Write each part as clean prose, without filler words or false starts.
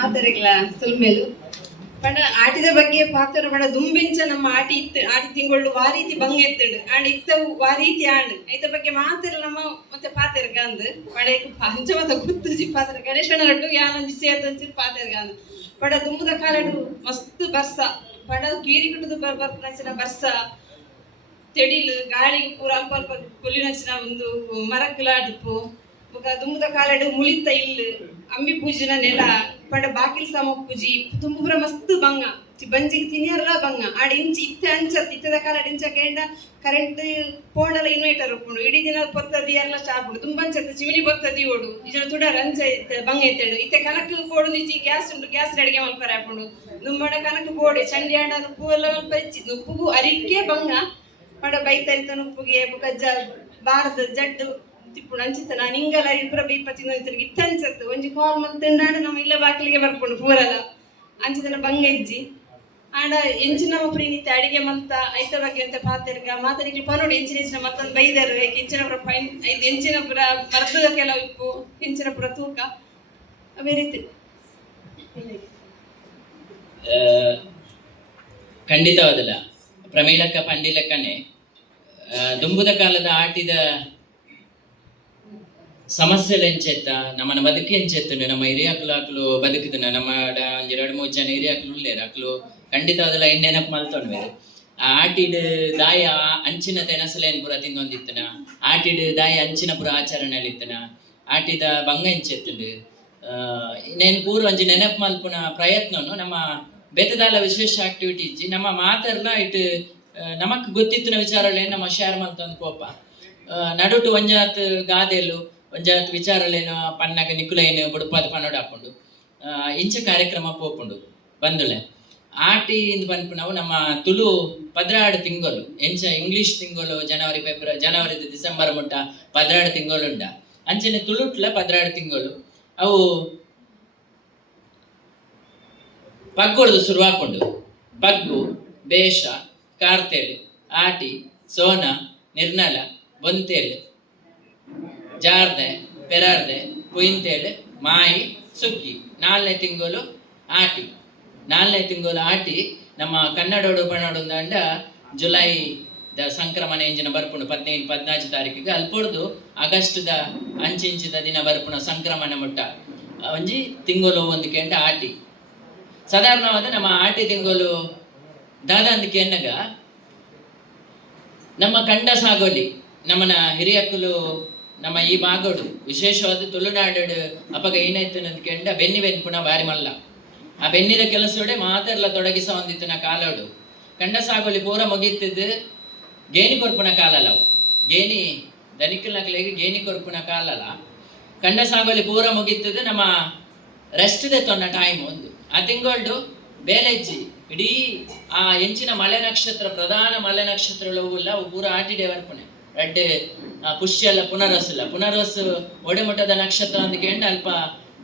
ಮಾತಾಡಿಲ್ಲ ಸುಲ್ಮೇಲು ಪಂಡ ಆಟಿದ ಬಗ್ಗೆ ಪಾತ್ರ ಪಂಡ ದುಂಬೆಂಚ ನಮ್ಮ ಆಟಿ ಇತ್ತು ಆಟಿ ತಿಂಗಳು ವಾರೀತಿ ಬಂಗ ಎತ್ತಡು ಆಂಡ್ ಇತ್ತವು ವಾರೀತಿ ಆಂಡ್ ಐತ ಬಗ್ಗೆ ಮಾತ್ರ ನಮ್ಮ ಮತ್ತೆ ಪಾತೆರ್ಗಾಂದ್ ಪಡೆಯಕು ಪಂಚಮತ ಗುತ್ತುಜಿ ಪಾತ್ರ ಗಣೇಶನರಟ್ಟು ಯಾನೊಂಜಿ ಸೇರ್ದಂಚಿ ಪಾತೆರ್ಗಾಂದ್ ಪಡ ದುಂಬುದ ಕಾಲಡು ಮಸ್ತ್ ಬರ್ಸ ಪಡ ಗೀರಿ ಕುಟುದು ಬರ್ಪನಚಿನ ಬರ್ಸ ತೆಡಿಲು ಗಾಳಿಗೆ ಪೂರ ಅಲ್ಪ ಅಲ್ಪ ಕೊಲ್ಲಿನಚಿನ ಒಂದು ಮರಕ್ಕಲಾಡಿಪ್ಪು ದುಂಬುದ ಕಾಲಡು ಮುಳಿತ ಇಲ್ಲು ಅಂಬಿ ಪೂಜಿನ ನೆಲ ಪಂಡ ಬಾಕಿಲ್ ಸಮ ಪೂಜಿ ತುಂಬುರ ಮಸ್ತ್ ಬಂಗ ಬಂಜಿಗೆ ತಿನ್ನಿಯರ್ಲ ಬಂಗ ಆಡ ಇಂಚಿ ಇತ್ತ ಅಂಚತ್ ಇತ್ತದ ಕಾಲ ಇಂಚ ಕೇಂಡ ಕರೆಂಟ್ ಪೋಂಡಲ ಇನ್ವೈಟರ್ ಒಪ್ಪುಂಡು ಇಡೀ ದಿನ ಪೊತ್ತದಿ ಎಲ್ಲ ಸ್ಟಾಪ್ ತುಂಬ ಅಂಚತ್ ಚಿಮಿನಿ ಪೊತ್ತದಿ ಓಡು ಇಜನ ತುಡರ್ ಅಂಚ ಬಂಗ ಎತ್ತೇಡು ಇತ್ತೆ ಕನಕ್ ಪೋಡು ಇಚ್ಚಿ ಗ್ಯಾಸ್ ಉಂಟು ಗ್ಯಾಸ್ ಅಡಿಗೆ ಮಲ್ಪರ ಹಾಕೊಂಡು ನುಮ್ಮಡ ಕನಕ್ ಪೋಡೆ ಚಂಡಿ ಆಂಡ ಉಪ್ಪು ಎಲ್ಲ ಮಲ್ಪ ಇಚ್ಚಿ ಉಪ್ಪುಗು ಅರಿಕೆ ಬಂಗ ಪಂಡ ಬೈತರಿತ ಉಪ್ಪುಗೆ ಬುಕಜ್ಜ ಬಾರದ ಜಡ್ಡು ತಿಪ್ಪುಡು ಅಂಚಿತ್ತ ನಾನು ಹಿಂಗಲ್ಲ ಇಬ್ಬರ ಬೀಪತ್ತಿನ ಇತ್ತ ಅನ್ಸತ್ತು ಒಂಜಿ ಕಾಲ್ ಮಂತಂಡಾಂಡ ನಮ್ಮ ಇಲ್ಲ ಬಾಕಿಲಿಗೆ ಬರ್ಕೊಂಡು ಪೂರಲ್ಲ ಅಂಚಿತನ ಬಂಗ ಇಜ್ಜಿ ಆಂಡ ಎಂಚಿನ ಪ್ರೀನಿತ್ತ ಅಡಿಗೆ ಮಂತ ಐತ ಬಗ್ಗೆ ಅಂತ ಪಾತೆರ್ಗ ಮಾತಾಡಿಕ್ಲಿ ಪನೋಡಿ ಎಂಚಿನ ಮತ್ತೊಂದು ಬೈದರು ಎಂಚಿನ ಪುರ ಫೈನ್ ಐದು ಎಂಚಿನ ಪುರ ಬರ್ದದ ಕೆಲವು ಇಪ್ಪು ಎಂಚಿನ ಪುರ ತೂಕ ಅವೇ ರೀತಿ ಖಂಡಿತವಾದಲ್ಲ ಪ್ರಮೀಳಕ್ಕ ಪಂಡಿಲಕ್ಕನೆ ದುಂಬುದ ಕಾಲದ ಆಟಿದ ಸಮಸ್ಯೆలు ಎಂಚೆತ್ತ ನಮ್ಮನ ಬದುಕಿ ಎಂಚೆತ್ತುಂಡು ನಮ್ಮ ಹಿರಿಯಕ್ಕಲು ಅಕ್ಲು ಬದುಕಿದನ ನಮ್ಮ ಒಂಜಿ 2-3 ಜನ ಹಿರಿಯಕ್ಕಲು ಉಳ್ಳೇರು ಅಕ್ಲು ಖಂಡಿತವಾದಲ್ಲ ನೆನಪು ಮಲ್ತೊಂಡ್ವೇರು ಆ ಆಟಿಡ್ ದಾಯ ಅಂಚಿನ ತೆನಸಲೇನು ಪುರ ತಿಂದೊಂದಿತ್ತನ ಆಟಿಡ್ ದಾಯ ಅಂಚಿನ ಪುರ ಆಚರಣೆಲಿತ್ತನ ಆಟಿದ ಬಂಗ ಎಂಚೆತ್ತುಂಡು నేను ಪೂರ ಒಂಜಿ ನೆನಪು ಮಲ್ಪುನ ಪ್ರಯತ್ನನು ನಮ್ಮ ಬೆತ್ತದಾಲ ವಿಶೇಷ ಆಕ್ಟಿವಿಟಿ ಇಜ್ಜಿ ನಮ್ಮ ಮಾತಾರ್ಲ ಇಟ್ಟು ನಮಕ್ ಗೊತ್ತಿತ್ತಿನ ವಿಚಾರಗಳೇನು ನಮ್ಮ ಶೇರ್ ಮಲ್ತೊಂದು ಕೋಪ ನಡುಟು ಒಂಜಾತ್ ಗಾದೆಲು ಒಂಜಾತ್ ವಿಚಾರಲೇನು ಪನ್ನಗ ನಿಕುಲೇನು ಬುಡುಪಾದ ಪನ್ನೋಡು ಹಾಕೊಂಡು ಇಂಚ ಕಾರ್ಯಕ್ರಮ ಪೋಪುಂಡು ಬಂದುಲೆ ಆಟಿ ಇಂದು ಪನ್ಪು ನಾವು ನಮ್ಮ ತುಳು ಪದ್ರಾಡು ತಿಂಗಳು ಎಂಚ ಇಂಗ್ಲೀಷ್ ತಿಂಗಳು ಜನವರಿ ಡಿಸೆಂಬರ್ ಮುಟ್ಟ ಪದ್ರಾಡು ತಿಂಗಳು ಉಂಡ ಅಂಚನೆ ತುಳುಟ್ಲ ಪದ್ರಾಡು ತಿಂಗಳು ಅವು ಪಗ್ಗೊಳ್ದು ಶುರುವಾಕೊಂಡು ಪಗ್ಗು ಬೇಷ ಕಾರ್ತೆಳು ಆಟಿ ಸೋನ ನಿರ್ನಲ ಬೊಂತೇಳು ಜಾರ್ದೆ ಪೆರಾರ್ದೆ ಪುಯಿಂತೇಳು ಮಾಯಿ ಸುಗ್ಗಿ 4ನೇ ತಿಂಗಳು ಆಟಿ 4ನೇ ತಿಂಗಳು ಆಟಿ ನಮ್ಮ ಕನ್ನಡೋಡು ಪನ್ನೋಡು ಜುಲೈ ದ ಸಂಕ್ರಮಣ ಎಂಜಿನ ಬರ್ಪುಣು 15-14 ತಾರೀಕಿಗೆ ಅಲ್ಪೊಡ್ದು ಆಗಸ್ಟ್ದ ಅಂಚಿಂಚಿದ ದಿನ ಬರ್ಪುಣ ಸಂಕ್ರಮಣ ಮುಟ್ಟ ಒಂಜಿ ತಿಂಗಳು ಒಂದು ಕೆಂಡ ಆಟಿ ಸಾಧಾರಣವಾದ ನಮ್ಮ ಆಟಿ ತಿಂಗಳು ದಾದಂದಿಕೆ ಎನ್ನಗ ನಮ್ಮ ಕಂಡ ಸಾಗೋಲಿ ನಮ್ಮನ ಹಿರಿಯಕ್ಕಲು ನಮ್ಮ ಈ ಭಾಗಡು ವಿಶೇಷವಾದ ತುಳುನಾಡು ಅಪಗ ಏನಾಯ್ತು ಕೆಂಡ ಬೆನ್ನಿ ಪುನ ಬಾರಿ ಮಲ್ಲ ಆ ಬೆನ್ನಿದ ಕೆಲಸೋಡೆ ಮಾತೆಲ್ಲ ತೊಡಗಿಸ ಹೊಂದಿತ್ತಿನ ಕಾಲೋಡು ಕಂಡ ಸಾಗೋಲಿ ಪೂರ ಮುಗಿತಿದ್ದು ಗೇಣಿ ಕೊರ್ಪುನ ಕಾಲಲ್ಲವು ಗೇಣಿ ದನಿಕಲ್ನಕ್ಲೆಗೆ ಗೇಣಿ ಕೊರ್ಪುನ ಕಾಲಲ್ಲ ಕಂಡ ಸಾಗೋಲಿ ಪೂರ ಮುಗಿತದ್ದು ನಮ್ಮ ರೆಸ್ಟ್ ದೆತ್ತೊನ್ನ ಟೈಮ್ ಒಂದು ಆ ತಿಂಗಳು ಬೇಲೆಜ್ಜಿ ಇಡೀ ಆ ಎಂಚಿನ ಮಲೆ ನಕ್ಷತ್ರ ಪ್ರಧಾನ ಮಲೆ ನಕ್ಷತ್ರಗಳು ಅವು ಪೂರ ಆಟಿಡೆ ಬರ್ಪುಣೆ ರೆಡ್ಡೆ ಪುಷ್ಯಲ್ಲ ಪುನರ್ವಸು ಒಡೆಮುಟ್ಟದ ನಕ್ಷತ್ರ ಅಂದ ಕೇಂದ್ರ ಅಲ್ಪ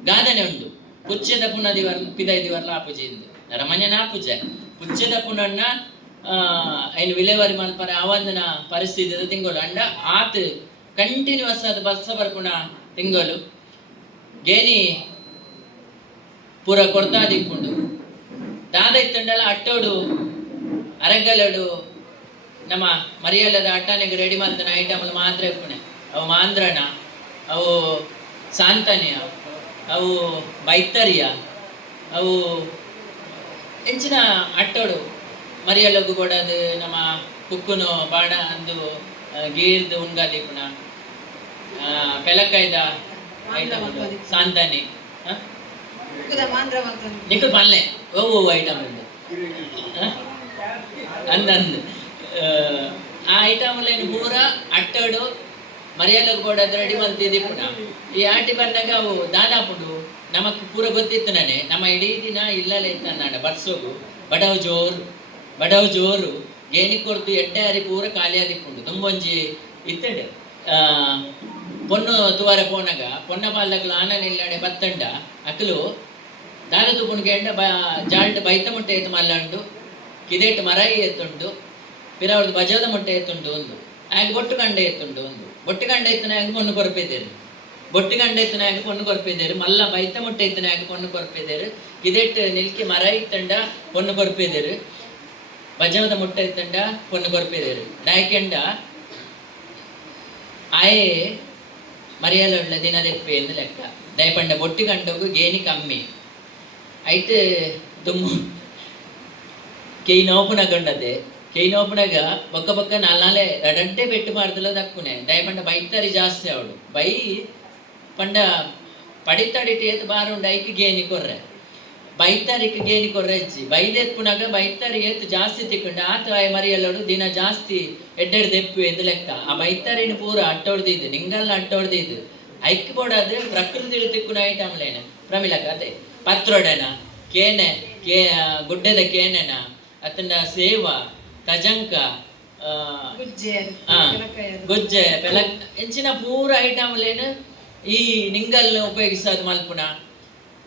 ಗಾದನೆ ಉಂಟು ಪುಚ್ಚದ ಪುನದಿವರ್ ಪಿದೈದಿವರ್ಲ ಆಪುಜೆಂದು ನರಮನ್ಯನ ಆಪುಜೆ ಪುಚ್ಚದ ಪುನನ್ನ ಐನು ವಿಲೇವಾರಿ ಮಲ್ಪನೆ ಅವಂದನ ಪರಿಸ್ಥಿತಿ ತಿಂಗಳು ಅಂಡ ಆತ್ ಕಂಟಿನ್ಯೂಸ್ ಅದು ಬಸ್ಸ ಬರ್ಪುಣ ತಿಂಗಳು ಗೇನಿ ಪೂರ ಕೊಡ್ತಾ ದಿಕ್ಕೊಂಡು ದಾದ ಇತ್ತಂಡಲ್ಲ ಅಟ್ಟೋಡು ಅರಗಲಡು ನಮ್ಮ ಮರಿಯಲ್ಲದ ಅಟ್ಟನೆಗೆ ರೆಡಿ ಮಾಡ್ತಾನೆ ಐಟಮ್ಲು ಮಾತ್ರ ಇಪ್ಪುಣೆ ಅವು ಮಾಂದ್ರಣ ಅವು ಸಾಂತನ್ಯ ಅವು ಬೈತರಿಯ ಅವು ಎಂಚಿನ ಅಟ್ಟೋಡು ಮರಿಯಲ್ಲಗು ಕೊಡೋದು ನಮ್ಮ ಕುಕ್ಕುನು ಬಾಡ ಅಂದು ಗೀರ್ದು ಉಂಗಾದಿ ಪುಣ ಪೆಲಕಾಯ್ದ ಐಟಮ್ ಸಾಂತಾನಿ ನಿಕ್ಕು ಪಲ್ಲೆ ಓ ಐಟಮ್ ಉಂಟು ಅಂದಂದು ಆ ಐಟಮ್ಲೇನು ಪೂರ ಅಟ್ಟಡು ಮರಿಯಲ್ಲಗು ಕೊಡೋದು ರೆಡಿ ಮಾಡ್ತಿದ್ದಿ ಪುಣ ಈ ಆಟಿ ಬಂದಾಗ ಅವು ದಾದಾಪುಡು ನಮಕ್ ಪೂರ ಗೊತ್ತಿತ್ತು ನಾನೇ ನಮ್ಮ ಇಡೀ ದಿನ ಇಲ್ಲಲೇ ಇತ್ತ ಬರ್ಸೋಗು ಬಡವು ಜೋರು ಗೇಣಿ ಕೊರ್ತು ಎಡ್ಡೆ ಹರಿ ಪೂರ ಖಾಲಿಯಾದಿಪ್ಪುಂಡು ತುಂಬೊಂಜಿ ಇತ್ತಡೆ ಪೊನ್ನು ತುವಾರ ಪೋನಗ ಪೊನ್ನ ಪಾಲಕಲು ಆನನ ಇಲ್ಲಡೆ ಬತ್ತಂಡ ಅಕಲು ದಾದ ತುಪ್ಪುನ್ಗೆ ಎಂಡ ಜಾಲ್ಟ್ ಬೈತ ಮುಟ್ಟೆ ಎತ್ತು ಮಲ್ಲಂಡು ಕಿದೇಟ್ ಮರಾಯಿ ಎತ್ತುಂಡು ಪಿರಾವಳ್ದು ಬಜದ ಮುಟ್ಟೆ ಎತ್ತುಂಡು ಒಂದು ಆಗ ಬೊಟ್ಟು ಕಂಡ ಎತ್ತುಂಡು ಒಂದು ಬೊಟ್ಟು ಕಂಡ ಎತ್ತನ ಆಗ ಮೊನ್ನು ಕೊರಪಿದ್ದೇನೆ ಬೊಟ್ಟಿಗಂಡ ಎತ್ತನಾಗ ಪೊಣ್ಣು ಕೊರ್ಪಿದ್ದೇರು ಮಲ್ಲ ಬೈತ ಮುಟ್ಟೆ ಎತ್ತನಾಗ ಪೊಣ್ಣು ಕೊರ್ಪಿದ್ದೇರು ಕಿದೆಟ್ ನಿಲ್ಕಿ ಮರ ಇತ್ತಂಡ ಪೊಣ್ಣು ಕೊರ್ಪಿದ್ದೇರು ಬಜವದ ಮುಟ್ಟೆ ಇತ್ತಂಡ ಪೊಣ್ಣು ಕೊರ್ಪಿದ್ದೇರು ನಾಯಕೆಂಡ ಆಯೆ ಮರಿಯಲ್ಲ ದಿನದೆಪ್ಪೆ ಎಂದು ಲೆಕ್ಕ ದಯಪಂಡ ಬೊಟ್ಟಿಗಂಡೋಗು ಗೇನಿ ಕಮ್ಮಿ ಐಟ್ ತುಮ್ಮ ಕೆಯಿ ನೋಪುನಗೊಂಡದೆ ಕೆಯಿ ನೋಪುನಾಗ ಬೊಕ್ಕ ಬೊಕ್ಕ ನಾಳೆ ರಡಂಟೆ ಬೆಟ್ಟು ಮಾಡ್ದಲ್ಲ ದಕ್ಕುನೆ ದಯಪಂಡ ಬೈತಾರಿ ಜಾಸ್ತಿ ಅವಳು ಬೈ ಪಂಡ ಪಡಿತಾಡಿಟ್ಟು ಏತ್ ಬಾರುಂಡು ಐಕ್ ಗೇನಿ ಕೊರ್ರೆ ಬೈತಾರಿಕ್ ಗೇನಿ ಕೊರ್ರೆ ಹೆಚ್ಚಿ ಬೈದೆತ್ಪುನಾಗ ಬೈತಾರಿ ಏತ್ ಜಾಸ್ತಿ ತಿಕ್ಕೊಂಡು ಆತ ಆಯ ಮರಿಯಲ್ಲೋಡು ದಿನ ಜಾಸ್ತಿ ಎಡ್ಡೆಡ್ ದೆಪ್ಪು ಎಂದು ಲೆಕ್ಕ ಆ ಬೈತಾರಿನ ಪೂರ ಅಟ್ಟೊಡ್ದಿದ್ದು ನಿಂಗಲ್ಲ ಅಟ್ಟೊಡ್ದಿದ್ದು ಐಕ್ ಬೋಡದು ಪ್ರಕೃತಿ ತಿಕ್ಕುನ ಐಟಮ್ಲೇನೆ ಪ್ರಮಿಲಕ ಅದೇ ಪತ್ರೊಡೆನ ಕೇನೆ ಗುಡ್ಡದ ಕೇನೆನ ಅತನ ಸೇವ ಕಜಂಕ ಗುಜ್ಜೆ ಬೆಲಕ್ ಎಂಚಿನ ಪೂರ ಐಟಮ್ಲೇನು ಈ ನಿಂಗಲ್ ಉಪಯೋಗಿಸೋದು ಮಲ್ಪುನ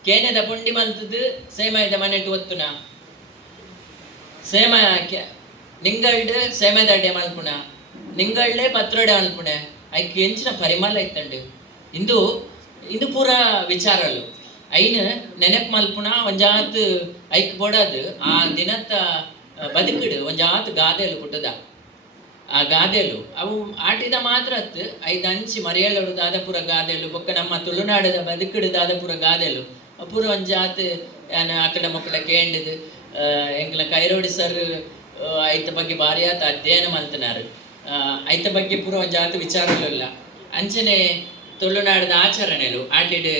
ಕೇನೆದ ಪುಂಡಿ ಮಲ್ತದ್ದು ಸೇಮಯದ ಮನೆಟ್ಟು ಒತ್ತುನ ಸೇಮ ನಿಂಗಲ್ಡ್ ಸೇಮದ ಅಡ್ಡೆ ಮಲ್ಪುನ ನಿಂಗಳ್ಳೆ ಪತ್ರೊಡೆ ಮಲ್ಪುಣೆ ಐಕ್ ಎಂಚಿನ ಪರಿಮಳ ಇತ್ತಂಡು ಇಂದು ಪೂರ ವಿಚಾರಲು ಐನ್ ನೆನಪು ಮಲ್ಪುನ ಒಂಜಾತ್ ಐಕ್ ಬೋಡದು ಆ ದಿನತ್ತ ಬದುಕಿಡು ಒಂಜಾತ್ ಗಾದೆಲು ಪುಟ್ಟದ ಆ ಗಾದೆಲು ಅವು ಆಟಿದ ಮಾತ್ರ ಐದು ಅಂಚಿ ಮರಿಯಲ್ಲೋಡು ದಾದಪುರ ಗಾದೆಲು ಬೊಕ್ಕ ನಮ್ಮ ತುಳುನಾಡದ ಬದುಕಿಡು ದಾದಪುರ ಗಾದೆಲು ಪೂರ ಒಂಜಾತ್ ಅಕ್ಕಡ ಮಕ್ಕಳ ಕೇಂಡದು ಎಂಕ್ಲ ಕೈರೋಡಿ ಸರ್ ಐತ ಬಗ್ಗೆ ಭಾರಿ ಆತ ಅಧ್ಯಯನ ಮಲ್ತನಾರು ಐತ ಬಗ್ಗೆ ಪೂರ ಒಂಜಾತ್ ವಿಚಾರಗಳಿಲ್ಲ ಅಂಚನೆ ತುಳುನಾಡದ ಆಚರಣೆಲು ಆಟಿಡ್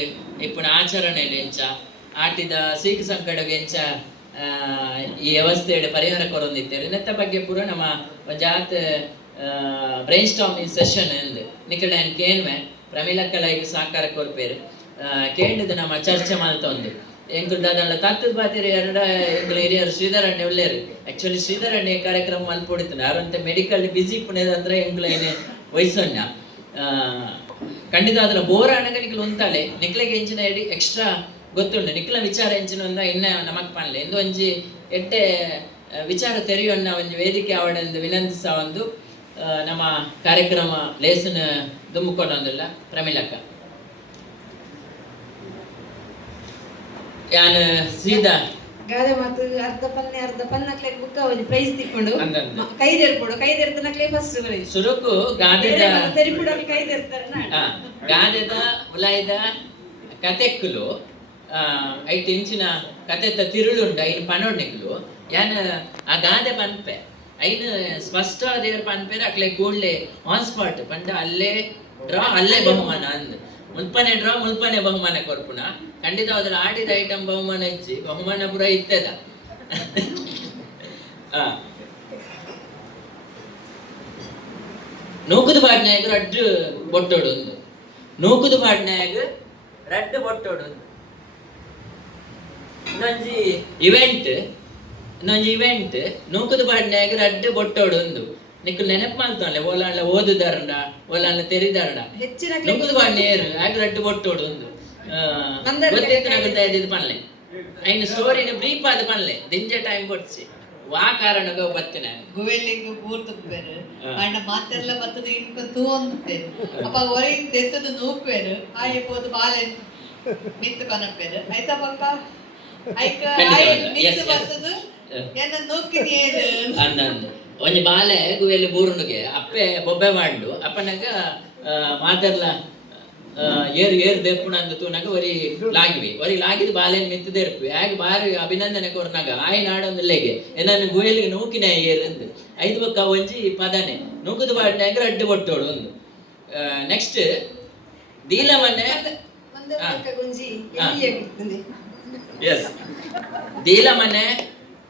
ಇಪ್ಪುನ ಆಚರಣೆಲು ಎಂಚ ಆಟಿದ ಸೀಖ್ ಸಂಕಟಗೆ ಎಂಚ ಈ ವ್ಯವಸ್ಥೆയുടെ ಪರಿಹಾರ ಕೊರೊಂದಿತ್ತೇವೆ ನೆತ್ತ ಬಗ್ಗೆ ಪೂರ ನಮ್ಮ ಜಾತ್ ಬ್ರೈನ್ ಸ್ಟಾರ್ಮಿಂಗ್ ಸೆಷನ್ ಎಂದು ನಿಕಡೆ ಕೇಳ್ಮೆ ಪ್ರಮಿಲಕ್ಕಲೈಗೆ ಸಾಕಾರ ಕೊರ್ಪೇರು ಕೇಳಿದ ನಮ್ಮ ಚರ್ಚೆ ಮಾಡ್ತೊಂದು ಎಂಕುಲ್ದ ಅದನ್ನ ತತ್ತದ ಬಾತಿರಿ ಎಂಕುಲ ಹಿರಿಯರು ಶ್ರೀಧರಣ್ಯ ಒಳ್ಳೆಯರು ಆ್ಯಕ್ಚುಲಿ ಶ್ರೀಧರಣ್ಯ ಕಾರ್ಯಕ್ರಮ ಮಲ್ಪೊಡಿತಾನೆ ಯಾರಂತೆ ಮೆಡಿಕಲ್ ಬಿಸಿ ಪುಣ್ಯದಂದ್ರೆ ಎಂಕುಲ ಏನೇ ವಯಸ್ಸನ್ನ ಖಂಡಿತ ಅದರ ಬೋರ್ ಅಣಗನಿಕಲು ಉಂತಾಲೆ ನಿಕ್ಲೆಗೆ ಎಂಚಿನ ಎಡಿ ಎಕ್ಸ್ಟ್ರಾ ಗೊತ್ತುಂಡು ನಿಕ್ಲ ವಿಚಾರ ಎಂಚಿನ ಒಂದ ಇನ್ನ ನಮಕ್ ಪಾನ್ಲೆ ಎಂದು ಒಂಜಿ ಎಟ್ಟೆ ವಿಚಾರ ತೆರೆಯೊನ್ನ ಒಂಜಿ ವೇದಿಕೆ ಆವಡೆಂದು ವಿನಂತಿಸ ಒಂದು ನಮ್ಮ ಕಾರ್ಯಕ್ರಮ ಲೇಸನ್ ದುಮ್ಮಿಕೊಂಡೊಂದಿಲ್ಲ ಪ್ರಮಿಲಕ್ಕ ಯಾನ್ ಸೀದಾ ಗಾದೆ ಮಾತು ಅರ್ಧ ಪನ್ನಕ್ಲೆ ಬುಕ್ಕ ಒಂದು ಪ್ರೈಸ್ ತಿಕ್ಕೊಂಡು ಕೈದೆರ್ಪೋಡು ಕೈದೆರ್ತನಕ್ಲೆ ಫಸ್ಟ್ ಪ್ರೈಸ್ ಸುರುಕು ಗಾದೆದ ತೆರಿಪುಡಲ್ಲಿ ಕೈದೆರ್ತಾರನ ಗಾದೆದ ಉಲಾಯ್ದ ಕತೆಕ್ಕುಲು ಐಟ್ ಇಂಚಿನ ಕತೆತ ತಿರುಳುಂಡ ಐನ್ ಪನೊಡ್ನಿಕ್ಲು ಯಾನ್ ಆ ಗಾದೆ ಪನ್ಪೆ ಐನ್ ಸ್ಪಷ್ಟ ದೇವರ ಪನ್ಪೇರ ಅಕ್ಲೆ ಕೂಡ್ಲೆ ಆನ್ ಸ್ಪಾಟ್ ಪಂಡ ಅಲ್ಲೇ ಡ್ರಾ ಅಲ್ಲೇ ಬಹುಮಾನ ಅಂದ್ ಮುಲ್ಪನೆ ಡ್ರಾ ಮುಲ್ಪನೆ ಬಹುಮಾನ ಕೊರ್ಪುನ ಖಂಡಿತ ಅದ್ರ ಆಡಿದ ಐಟಮ್ ಬಹುಮಾನ ಇಚ್ಚಿ ಬಹುಮಾನ ಪುರ ಇತ್ತದ ನೂಕುದು ಪಾಡ್ನಾಗ ರಡ್ಡು ಬೊಟ್ಟೋಡು ನೂಕುದು ಪಾಡ್ನಾಗ ರಡ್ಡು ಬೊಟ್ಟೋಡು ಇನ್ನೊಂಜಿ ಇವೆಂಟ್ ನೂಕುದು ಪಾಡ್ನಾಗ ರಡ್ಡು ಬೊಟ್ಟೋಡು ಒಂದು ನಿಕ್ಕು ನೆನಪು ಮಾಡ್ತಾನೆ ಓಲಾಳ ಓದುದಾರಂಡ ಓಲಾಳ ತೆರಿದಾರಂಡ ನೂಕುದು ಪಾಡ್ನೇರು ಆಗ ರಡ್ಡು ಬೊಟ್ಟೋಡು ಒಂದು ಗೊತ್ತಿತ್ತು ಇದು ಪನ್ಲೆ ಐನು ಸ್ಟೋರಿನ ಬ್ರೀಫ್ ಆದ ಪನ್ಲೆ ದಿಂಜೆ ಟೈಮ್ ಕೊಡ್ಸಿ ವಾ ಕಾರಣಗ ಬತ್ತಿನ ಗುವೆಲ್ಲಿಂಗು ಪೂರ್ತುಪ್ಪೇರು ಅಣ್ಣ ಮಾತೆಲ್ಲ ಬತ್ತದ ಇನ್ಕು ತೂಂದುತ್ತೇರು ಅಪ್ಪ ಒರೆಯಿಂದ ತೆತ್ತದು ನೂಪೇರು ಆಯೆ ಪೋದು ಬಾಲೆ ಮಿತ್ತು ಕನಪೇರು ಆಯ್ತಾ ಪಕ್ಕ ಐಕ ಆಯೆ ಮಿತ್ತು ಬತ್ತದು ಏನ ನೂಕಿದೇರು ಅಂದಂದು ಒಂಜಿ ಬಾಲೆ ಗುವೆಲ್ಲಿ ಬೂರುನುಗೆ ಅಪ್ಪೆ ಬೊಬ್ಬೆ ಮಾಡ್ಲು ಅಪ್ಪನಾಗ ಮಾತೆರ್ಲ ಏರು ದೆಪ್ಪುಣ ಅಂದ ತೂನಾಗ ಒರಿ ಲಾಗಿದು ಬಾಲೆನ್ ಮಿತ್ತು ದೆರ್ಪು ಹಾಗೆ ಬಾರಿ ಅಭಿನಂದನೆ ಕೊರ್ನಾಗ ಆಯ್ ನಾಡೊಂದಿಲ್ಲೆಗೆ ಏನನ್ನು ಗುಯಲಿಗೆ ನೂಕಿನ ಏರು ಅಂದು ಐದು ಬೊಕ್ಕ ಒಂಜಿ ಪದನೆ ನೂಕುದು ಬಾಡ್ನಾಗ ರಡ್ಡು ಕೊಟ್ಟೋಡು ಒಂದು ನೆಕ್ಸ್ಟ್ ದೀಲ ಮನೆ ಎಸ್ ದೀಲ ಮನೆ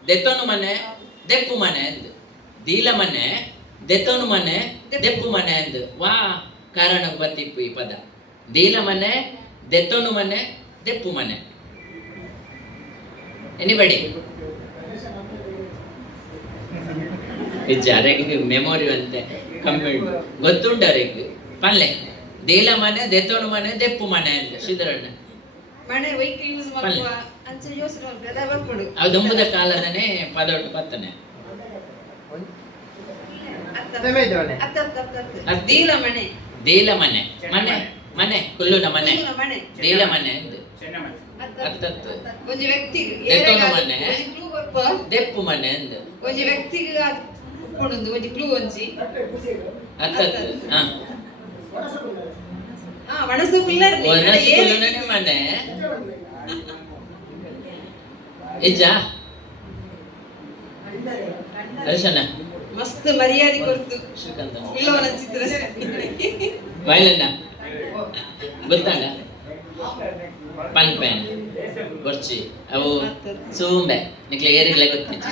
ದೆತ್ತೊನು ಮನೆ ದೆಪ್ಪು ಮನೆ ಅಂದು ದೀಲ ಮನೆ ದೆತ್ತೊನು ಮನೆ ದೆಪ್ಪು ಮನೆ ಅಂದು ವಾ ಕಾರಣ ಬತ್ತಿಪ್ಪು ಈ ಪದ ದೀಲ ಮನೆ ದೆತ್ತೊನು ಮನೆ ದೆಪ್ಪು ಮನೆ ಎನಿಬಡಿ ಅರೆಗೆ ಮೆಮೊರಿ ಅಂತೆ ಕಮ್ಮಿ ಗೊತ್ತುಂಟು ಅರೆಗೆ ಪಲ್ಲೆ ದೀಲ ಮನೆ ದೆತ್ತೊನು ಮನೆ ದೆಪ್ಪು ಮನೆ ಅಂತ ಶ್ರೀಧರಣ್ಣ ಮನೆ ವೈಕ್ ಯೂಸ್ ಮಾಡುವ ಅಂಚೆ ಯೋಚನೆ ಮಾಡ್ಬೇಡ ಬರ್ಕೊಂಡು ಅದು ದುಂಬುದ ಕಾಲದನೆ ಪದೊಟ್ಟು ಪತ್ತನೆ ದೀಲ ಮನೆ ದೀಲ ಮನೆ ಮನೆ ಮನೆ ಕುಲ್ಲುನ ಮನೆ ಕುಲ್ಲುನ ಮನೆ ದೀಲ ಮನೆ ಅಂದು ಅತ್ತ ಅತ್ತತ್ತು ಒಂಜಿ ವ್ಯಕ್ತಿಗೆ ದೆತ್ತೋನ ಮನೆ ಕ್ಲೂ ಬರ್ಪ ದೆಪ್ಪು ಮನೆ ಅಂದು ಒಂಜಿ ವ್ಯಕ್ತಿಗೆ ಉಪ್ಪುಂಡು ಒಂಜಿ ಕ್ಲೂ ಒಂಜಿ ಅತ್ತತ್ತು ವನಸು ಕುಲ್ಲರ್ನಿ ವನಸು ಕುಲ್ಲುನನೆ ಮನೆ ಇಜ್ಜ ದರ್ಶನ ಮಸ್ತ್ ಮರ್ಯಾದೆ ಕೊಡ್ತು ಶ್ರೀಕಾಂತ ಇಲ್ಲವನ ಚಿತ್ರ ವೈಲನ್ನ ಗೊತ್ತಾಗ ಪನ್ ಪ್ಯಾನ್ ಗೊರ್ಚಿ ಅವು ಸೂಂಬೆ ನಿಕ್ಲೆ ಏರಿಗ್ಲೆ ಗೊತ್ತಿತ್ತು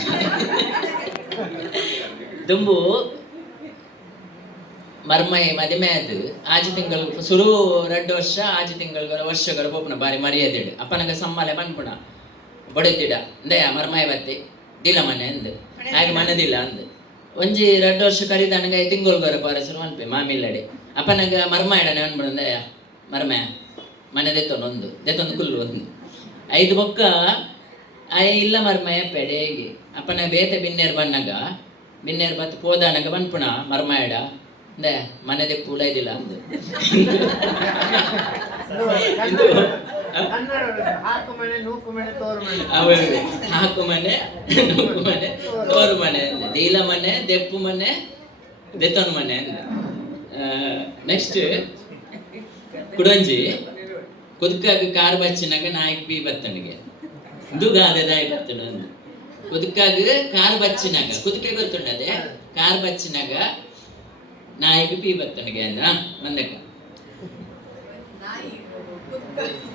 ದುಂಬು ಮರ್ಮೈ ಮದಿಮೆ ಅದು ಆಜಿ ತಿಂಗಳು ಸುರು 2 ವರ್ಷ ಆಜಿ ತಿಂಗಳು ವರ್ಷಗಳು ಪೋಪುನ ಬಾರಿ ಮರ್ಯಾದೆ ಅಪ್ಪನಗ ಸಮ್ಮಲೆ ಪನ್ಪುಣ ಬಡಿತಿಡ ಇಂದಯ ಮರ್ಮೈ ಬತ್ತಿ ದಿಲ ಮನೆ ಅಂದು ಹಾಗೆ ಮನದಿಲ್ಲ ಅಂದು ಒಂಜಿ 2 ವರ್ಷ ಕರಿದಾನಗ ತಿಂಗೊಳ್ಗೊರ ಪಾರಸರು ಮಲ್ಪೆ ಮಾಮಿಲ್ಲಡೆ ಅಪ್ಪನಗ ಮರ್ಮ ಇಡನೆ ಅನ್ಬಿಡಂದಯ ಮರ್ಮ ಮನೆ ದೆತ್ತೊಂದು ಕುಲ್ಲು ಒಂದು 5 ಬೊಕ್ಕ ಇಲ್ಲ ಮರ್ಮ ಪೆಡೆಗೆ ಅಪ್ಪನ ಬೇತೆ ಬಿನ್ನೇರ್ ಬನ್ನಗ ಬಿನ್ನೇರ್ ಬತ್ತು ಪೋದಾನಗ ಬನ್ಪುಣ ಮರ್ಮ ಇಡ ಅಂದೆ ಮನೆ ದೆಪ್ಪು ಉಳೈದಿಲ್ಲ ಅಂದು ಹಾಕು ಮನೆ ನೂಕು ಮನೆ ತೋರು ಮನೆ ಹಾಕು ಮನೆ ನೂಕು ಮನೆ ತೋರು ಮನೆ ಅಂದೆ ದೀಲ ಮನೆ ದೆಪ್ಪು ಮನೆ ದೆತ್ತೊಂದು ಮನೆ ಅಂದೆ ನೆಕ್ಸ್ಟ್ ಕುಡಂಜಿ ಕುದ್ಕಾಗ ಕಾರ್ ಬಚ್ಚಿನಾಗ ನಾಯ್ಕ್ ಬಿ ಬತ್ತನಿಗೆ ದುಗಾದ ನಾಯಿ ಬತ್ತನು ಅಂದು ಕುದ್ಕಾಗ ಕಾರ್ ಬಚ್ಚಿನಾಗ ಕುದ್ಕೆ ಗೊತ್ತುಂಡದೆ ಕಾರ್ ಬಚ್ಚಿನಾಗ ನಾಯಿಗೆ ಪಿ ಬತ್ತನಿಗೆ ಅಂದ ಒಂದಕ್ಕ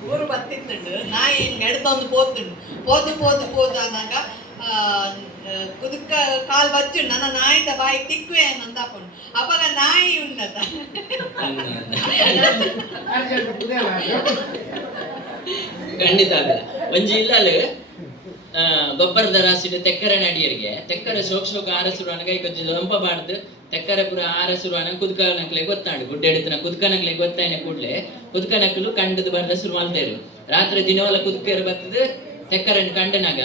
ಊರು ಬತ್ತಿತ್ತುಂಡು ನಾಯಿ ನೆಡ್ತೊಂದು ಪೋತುಂಡು ಪೋದು ಅನ್ನಾಗ ಕುದುಕ ಕಾಲ್ ಬಚ್ಚುಂಡು ನನ್ನ ನಾಯಿದ ಬಾಯಿ ತಿಕ್ಕುವೆ ಅಂದಪ್ಪುಂಡು ಅಪ್ಪಾಗ ನಾಯಿ ಉಂಡದ ಖಂಡಿತ ಆಗಲ್ಲ ಒಂಜಿ ಇಲ್ಲಲು ಗೊಬ್ಬರದ ರಾಸಿಡು ತೆಕ್ಕರೆ ನಡಿಯರಿಗೆ ತೆಕ್ಕರೆ ಶೋಕ ಆರಸುರು ಅನಗೈ ಕೊಂಚ ಲಂಪ ಬಾಡ್ದು ತೆಕ್ಕರೆ ಪುರ ಆರಸುರು ಅನ ಕುದ್ಕನಕ್ಲೆ ಗೊತ್ತಾಂಡು ಗುಡ್ಡೆಡಿತನ ಕುದ್ಕನಕ್ಲೆ ಗೊತ್ತಾಯ್ನ ಕೂಡ್ಲೆ ಕುದ್ಕನಕ್ಲು ಕಂಡದು ಬರ್ದ ಶುರು ಮಾಡ್ತೇರು ರಾತ್ರಿ ದಿನವಲ್ಲ ಕುದ್ಕೇರು ಬರ್ತದ ತೆಕ್ಕರನ್ನು ಕಂಡನಾಗ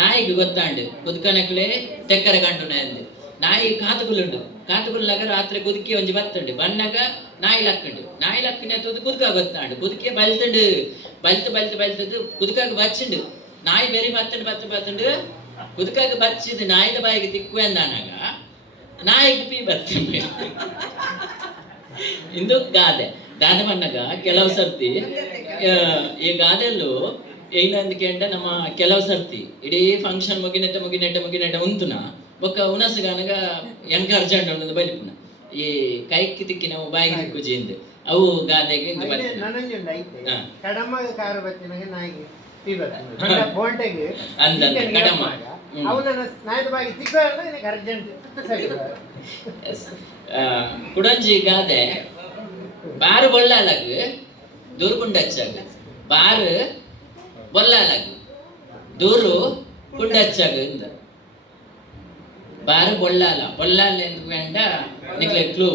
ನಾಯಿಗೆ ಗೊತ್ತಾಂಡು ಕುದ್ಕನಕ್ಲೆ ತೆಕ್ಕರೆ ಕಂಡುನ ಎಂದು ನಾಯಿ ಕಾತುಗುಲ್ನಾಗ ರಾತ್ರಿ ಕುದುಕಿ ಒಂಜಿ ಬತ್ತುಂಡು ಬಣ್ಣಗ ನಾಯಿ ಲಕ್ಕಂಡು ಕುದ್ಕ ಗೊತ್ತಾಂಡು ಕುದುಕಿ ಬಲ್ತುಂಡು ಬಲ್ತದು ಕುದುಕಾಗ ಬಚ್ಚಿಂಡು ನಾಯಿ ಬೇರೆ ಬತ್ತುಂಡು ಕುದುಕಾಗ ಬಚ್ಚಿದು ನಾಯಿದ ಬಾಯಿಗೆ ತಿಕ್ಕುವೆ ಅಂದಾನಾಗ ನಾಯಿಗೆ ಪಿ ಬರ್ತುಂಡು ಇಂದು ಗಾದೆ ಬಣ್ಣಗ ಕೆಲವು ಸರ್ತಿ ಈ ಗಾದೆಲ್ಲೂ ಏನಂದ್ಕೆಂಡ ನಮ್ಮ ಕೆಲವು ಸರ್ತಿ ಇಡೀ ಫಂಕ್ಷನ್ ಮುಗಿನೆಟ್ಟ ಉಂತುನ ಬೊಕ್ಕ ಉನಸಗಾನಗ ಎಂಕ ಅರ್ಜೆಂಟ್ ಅನ್ನೋದು ಬಲಿಪುನ ಈ ಕೈಕಿ ತಿಕ್ಕಿ ನಾವು ಬಾಯಿಗೆ ತಿಕ್ಕುಜಿ ಎಂದು ಅವು ಗಾದೆಗೆ ಇಂದು ನನಂಜುಂಡ ಐತೆ ಕಡಮಗ ಕಾರು ಬತ್ತಿನಾಗ ನಾಯಿಗೆ ಪಿ ಬರ್ತದೆ ಬೋಂಟೆಗೆ ಅಂದ ಕಡಮ ಅವನ ನಾಯಿದ ಬಾಯಿಗೆ ತಿಕ್ಕಲ್ಲ ನಿನಗೆ ಅರ್ಜೆಂಟ್ ಸರಿ ಕುಡಂಜಿ ಗಾದೆ ಬಾರು ಬೊಳ್ಳಾಲಗ್ ದೂರ್ಗುಂಡಚ್ಚಾಗ ಬಾರು ಬೊಲ್ಲಾಲಗ್ ದೂರು ಕುಂಡಚ್ಚಾಗ ಇಂದ ಬಾರು ಬೊಳ್ಳಾಲ ಎಂದು ಬೇಂಡ ನಿಕ್ಲೆ ಕ್ಲೂ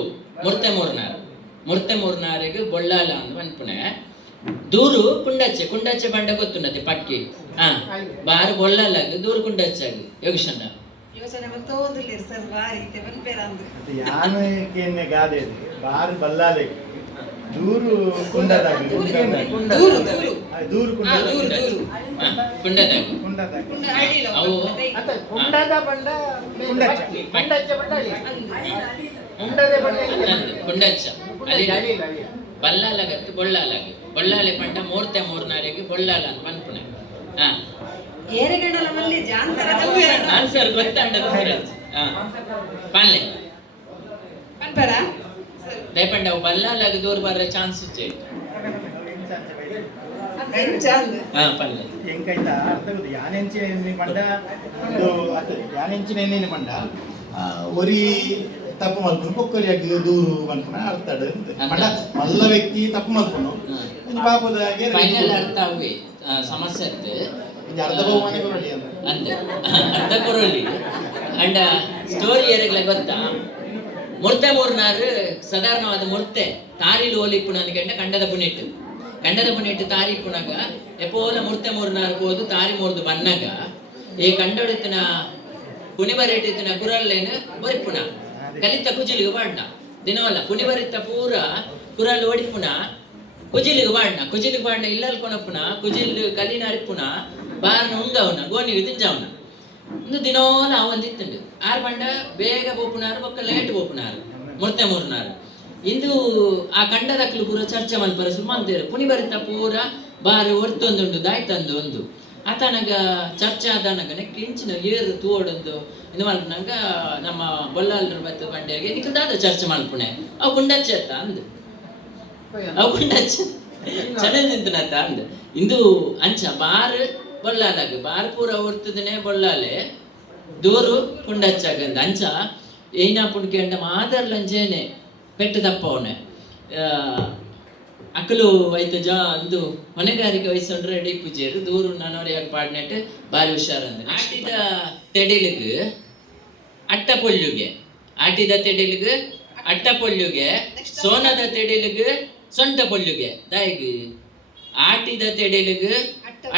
ಮುರ್ತೆ ಮೂರ್ನಾರಿಗೆ ಬೊಳ್ಳಾಲ ಅಂದ್ ಅನ್ಪುಣೆ ದೂರು ಕುಂಡಚ್ಚೆ ಬಂಡ ಗೊತ್ತುಂಡತೆ ಪಟ್ಟಿ ಬಾರು ಬೊಳ್ಳಾಲಗ್ ದೂರು ಕುಂಡಚ್ಚಾಗ ಯೋಗೇಶಣ್ಣ ಯೋಚನೆ ಮತ್ತೋದಿಲ್ಲ ಸರ್ ಬಾರಿ ಬನ್ಪೇರ ಅಂದು ಯಾನು ಕೇನೆ ಗಾದೆ ಬಾರು ಬಲ್ಲಾಲೆ ದೂರು ಕುಂಡದಾಗ ದೂರು ಕುಂಡದಾಗ ಅವು ಕುಂಡದ ಬಂಡ ಕುಂಡಚ್ಚ ಬಂಡ ಕುಂಡದೆ ಬಂಡ ಕುಂಡಚ್ಚ ಅಲ್ಲಿ ಬಲ್ಲಾಲಗತ್ತು ಬೊಳ್ಳಾಲೆ ಪಂಡ ಮೂರ್ನಾರಿಗೆ ಬೊಳ್ಳಾಲ ಅಂತ ಪನ್ಪುಣೆ ಏರೆಗಡಲ ಮಲ್ಲಿ ಜಾನ್ಸರ ಆನ್ಸರ್ ಗೊತ್ತಾಂಡದ ಪಾನ್ಲೆ ಪನ್ಪರ ದಯಪಂಡ ಅವು ಬಲ್ಲಾಲಾಗ ದೂರ ಬರ ಚಾನ್ಸ್ ಇಚ್ಚೆ ಪನ್ಲೆ ಎಂಕೈತ ಅರ್ಥ ಗೊತ್ತು ಯಾನೆಂಚಿನ ಪಂಡ ಒಂದು ಯಾನೆಂಚಿನ ಎಣ್ಣೆ ಪಂಡ ಒರಿ ತಪ್ಪು ಮಲ್ಪನು ಕೊಕ್ಕರಿಯಾಗಿ ದೂರು ಮಲ್ಪನ ಅರ್ಥಡ್ ಪಂಡ ಮಲ್ಲ ವ್ಯಕ್ತಿ ತಪ್ಪು ಮಲ್ಪನು ಒಂದು ಪಾಪದ ಫೈನಲ್ ಅರ್ಥ ಅವೆ ಸಮಸ್ಯೆ ಇತ್ತು ಅರ್ಧ ಬಹುಮಾನ ಕೊರಲಿ ಅಂತೆ ಅರ್ಧ ಕೊರಲಿ ಅಂಡ ಸ್ಟೋರಿ ಏರಿಗ್ಲ ಗೊತ್ತಾ ಮೂರ್ನಾರು ಸಾಧಾರಣವಾದ ಮೂರ್ತೆ ತಾರಿಲು ಓಲಿಪ್ಪುಣ ಅಂದ್ಕೊಂಡ ಕಂಡದ ಪುಣಿಟ್ಟು ತಾರಿ ಪುಣಗ ಎಪ್ಪೋಲ ಮೂರ್ನಾರು ಹೋದು ತಾರಿ ಮೂರ್ದು ಬನ್ನಗ ಈ ಕಂಡೊಡಿತಿನ ಪುಣಿಬರಿಟ್ಟಿನ ಕುರಲ್ಲೇನು ಬರಿಪುಣ ಕಲಿತ ಕುಜಿಲಿಗೆ ಬಾಡ್ನ ದಿನವಲ್ಲ ಪುಣಿಬರಿತ ಪೂರ ಕುರಲ್ ಓಡಿಪುಣ ಕುಜಿಲಿಗೆ ಬಾಂಡ ಇಲ್ಲಲ್ಲಿ ಕೊನಪ್ಪುನ ಕುಜಿಲ್ ಕಲ್ಲಿನ ಅರಿಪುನ ಬಾರ್ನ ಉಂಗವನ ಗೋಣಿಗೆ ತಿಂಜವನ ಒಂದು ದಿನೋಲ ಅವಂದಿತ್ತುಂಡು ಆರು ಬಂಡ ಬೇಗ ಬೋಪುನಾರು ಬೊಕ್ಕ ಲೇಟ್ ಬೋಪುನಾರು ಮುರ್ತೆ ಮೂರ್ನಾರು ಇಂದು ಆ ಕಂಡದಕ್ಲು ಪೂರ ಚರ್ಚೆ ಮಲ್ಪರ ಸುಮ್ಮಂತೇರು ಪುನಿ ಬರಿತ ಪೂರ ಬಾರಿ ಒರ್ತೊಂದುಂಡು ದಾಯ್ತಂದು ಒಂದು ಆತನಗ ಚರ್ಚೆ ಆದನಗ ನೆಕ್ಕಿಂಚಿನ ಏರು ತೂವೊಡೊಂದು ಇದು ಮಲ್ಪನಾಗ ನಮ್ಮ ಬೊಲ್ಲಾಲ್ರ ಬತ್ತು ಬಂಡೆಗೆ ನಿಕ್ಕದಾದ ಚರ್ಚೆ ಮಲ್ಪುಣೆ ಅವು ಗುಂಡಚ್ಚೆ ಅತ್ತ ಅಂದು ಅವು ಗುಂಡಚ್ಚೆ ಚೆನ್ನಾಗಿ ನಿಂತನತ್ತ ಅಂದು ಇಂದು ಅಂಚ ಬಾರ್ ಬೊಲ್ಲಾಲಾಗ ಬಾರ್ ಪೂರ ಹೊರ್ತದನೆ ಬೊಲ್ಲಾಲೆ ದೂರು ಕುಂಡಚ್ಚಾಗಂದ ಅಂಚ ಏನ ಪುಡ್ಕೆಂಡ ಮಾದರ್ಲಂಜೇನೆ ಪೆಟ್ಟು ತಪ್ಪವನೆ ಅಕ್ಕಲು ಐತ ಜಾ ಅಂದು ಹೊಣೆಗಾರಿಕೆ ವಹಿಸ್ಕೊಂಡ್ರೆ ರೆಡಿ ಪೂಜೆರು ದೂರು ನಾನೋಡಿಯಾಗ ಪಾಡ್ನೆಟ್ ಬಾರಿ ಹುಷಾರಂದ ಆಟಿದ ತೆಡಿಲಿಗೆ ಅಟ್ಟ ಪೊಳ್ಳುಗೆ ಆಟಿದ ತೆಡಿಲಿಗೆ ಅಟ್ಟ ಪೊಳ್ಳುಗೆ ಸೋನದ ತೆಡಿಲಿಗೆ ಸೊಂಟ ಪೊಳ್ಳುಗೆ ದಾಯಿಗೆ ಆಟಿದ ತೆಡಿಲಿಗೆ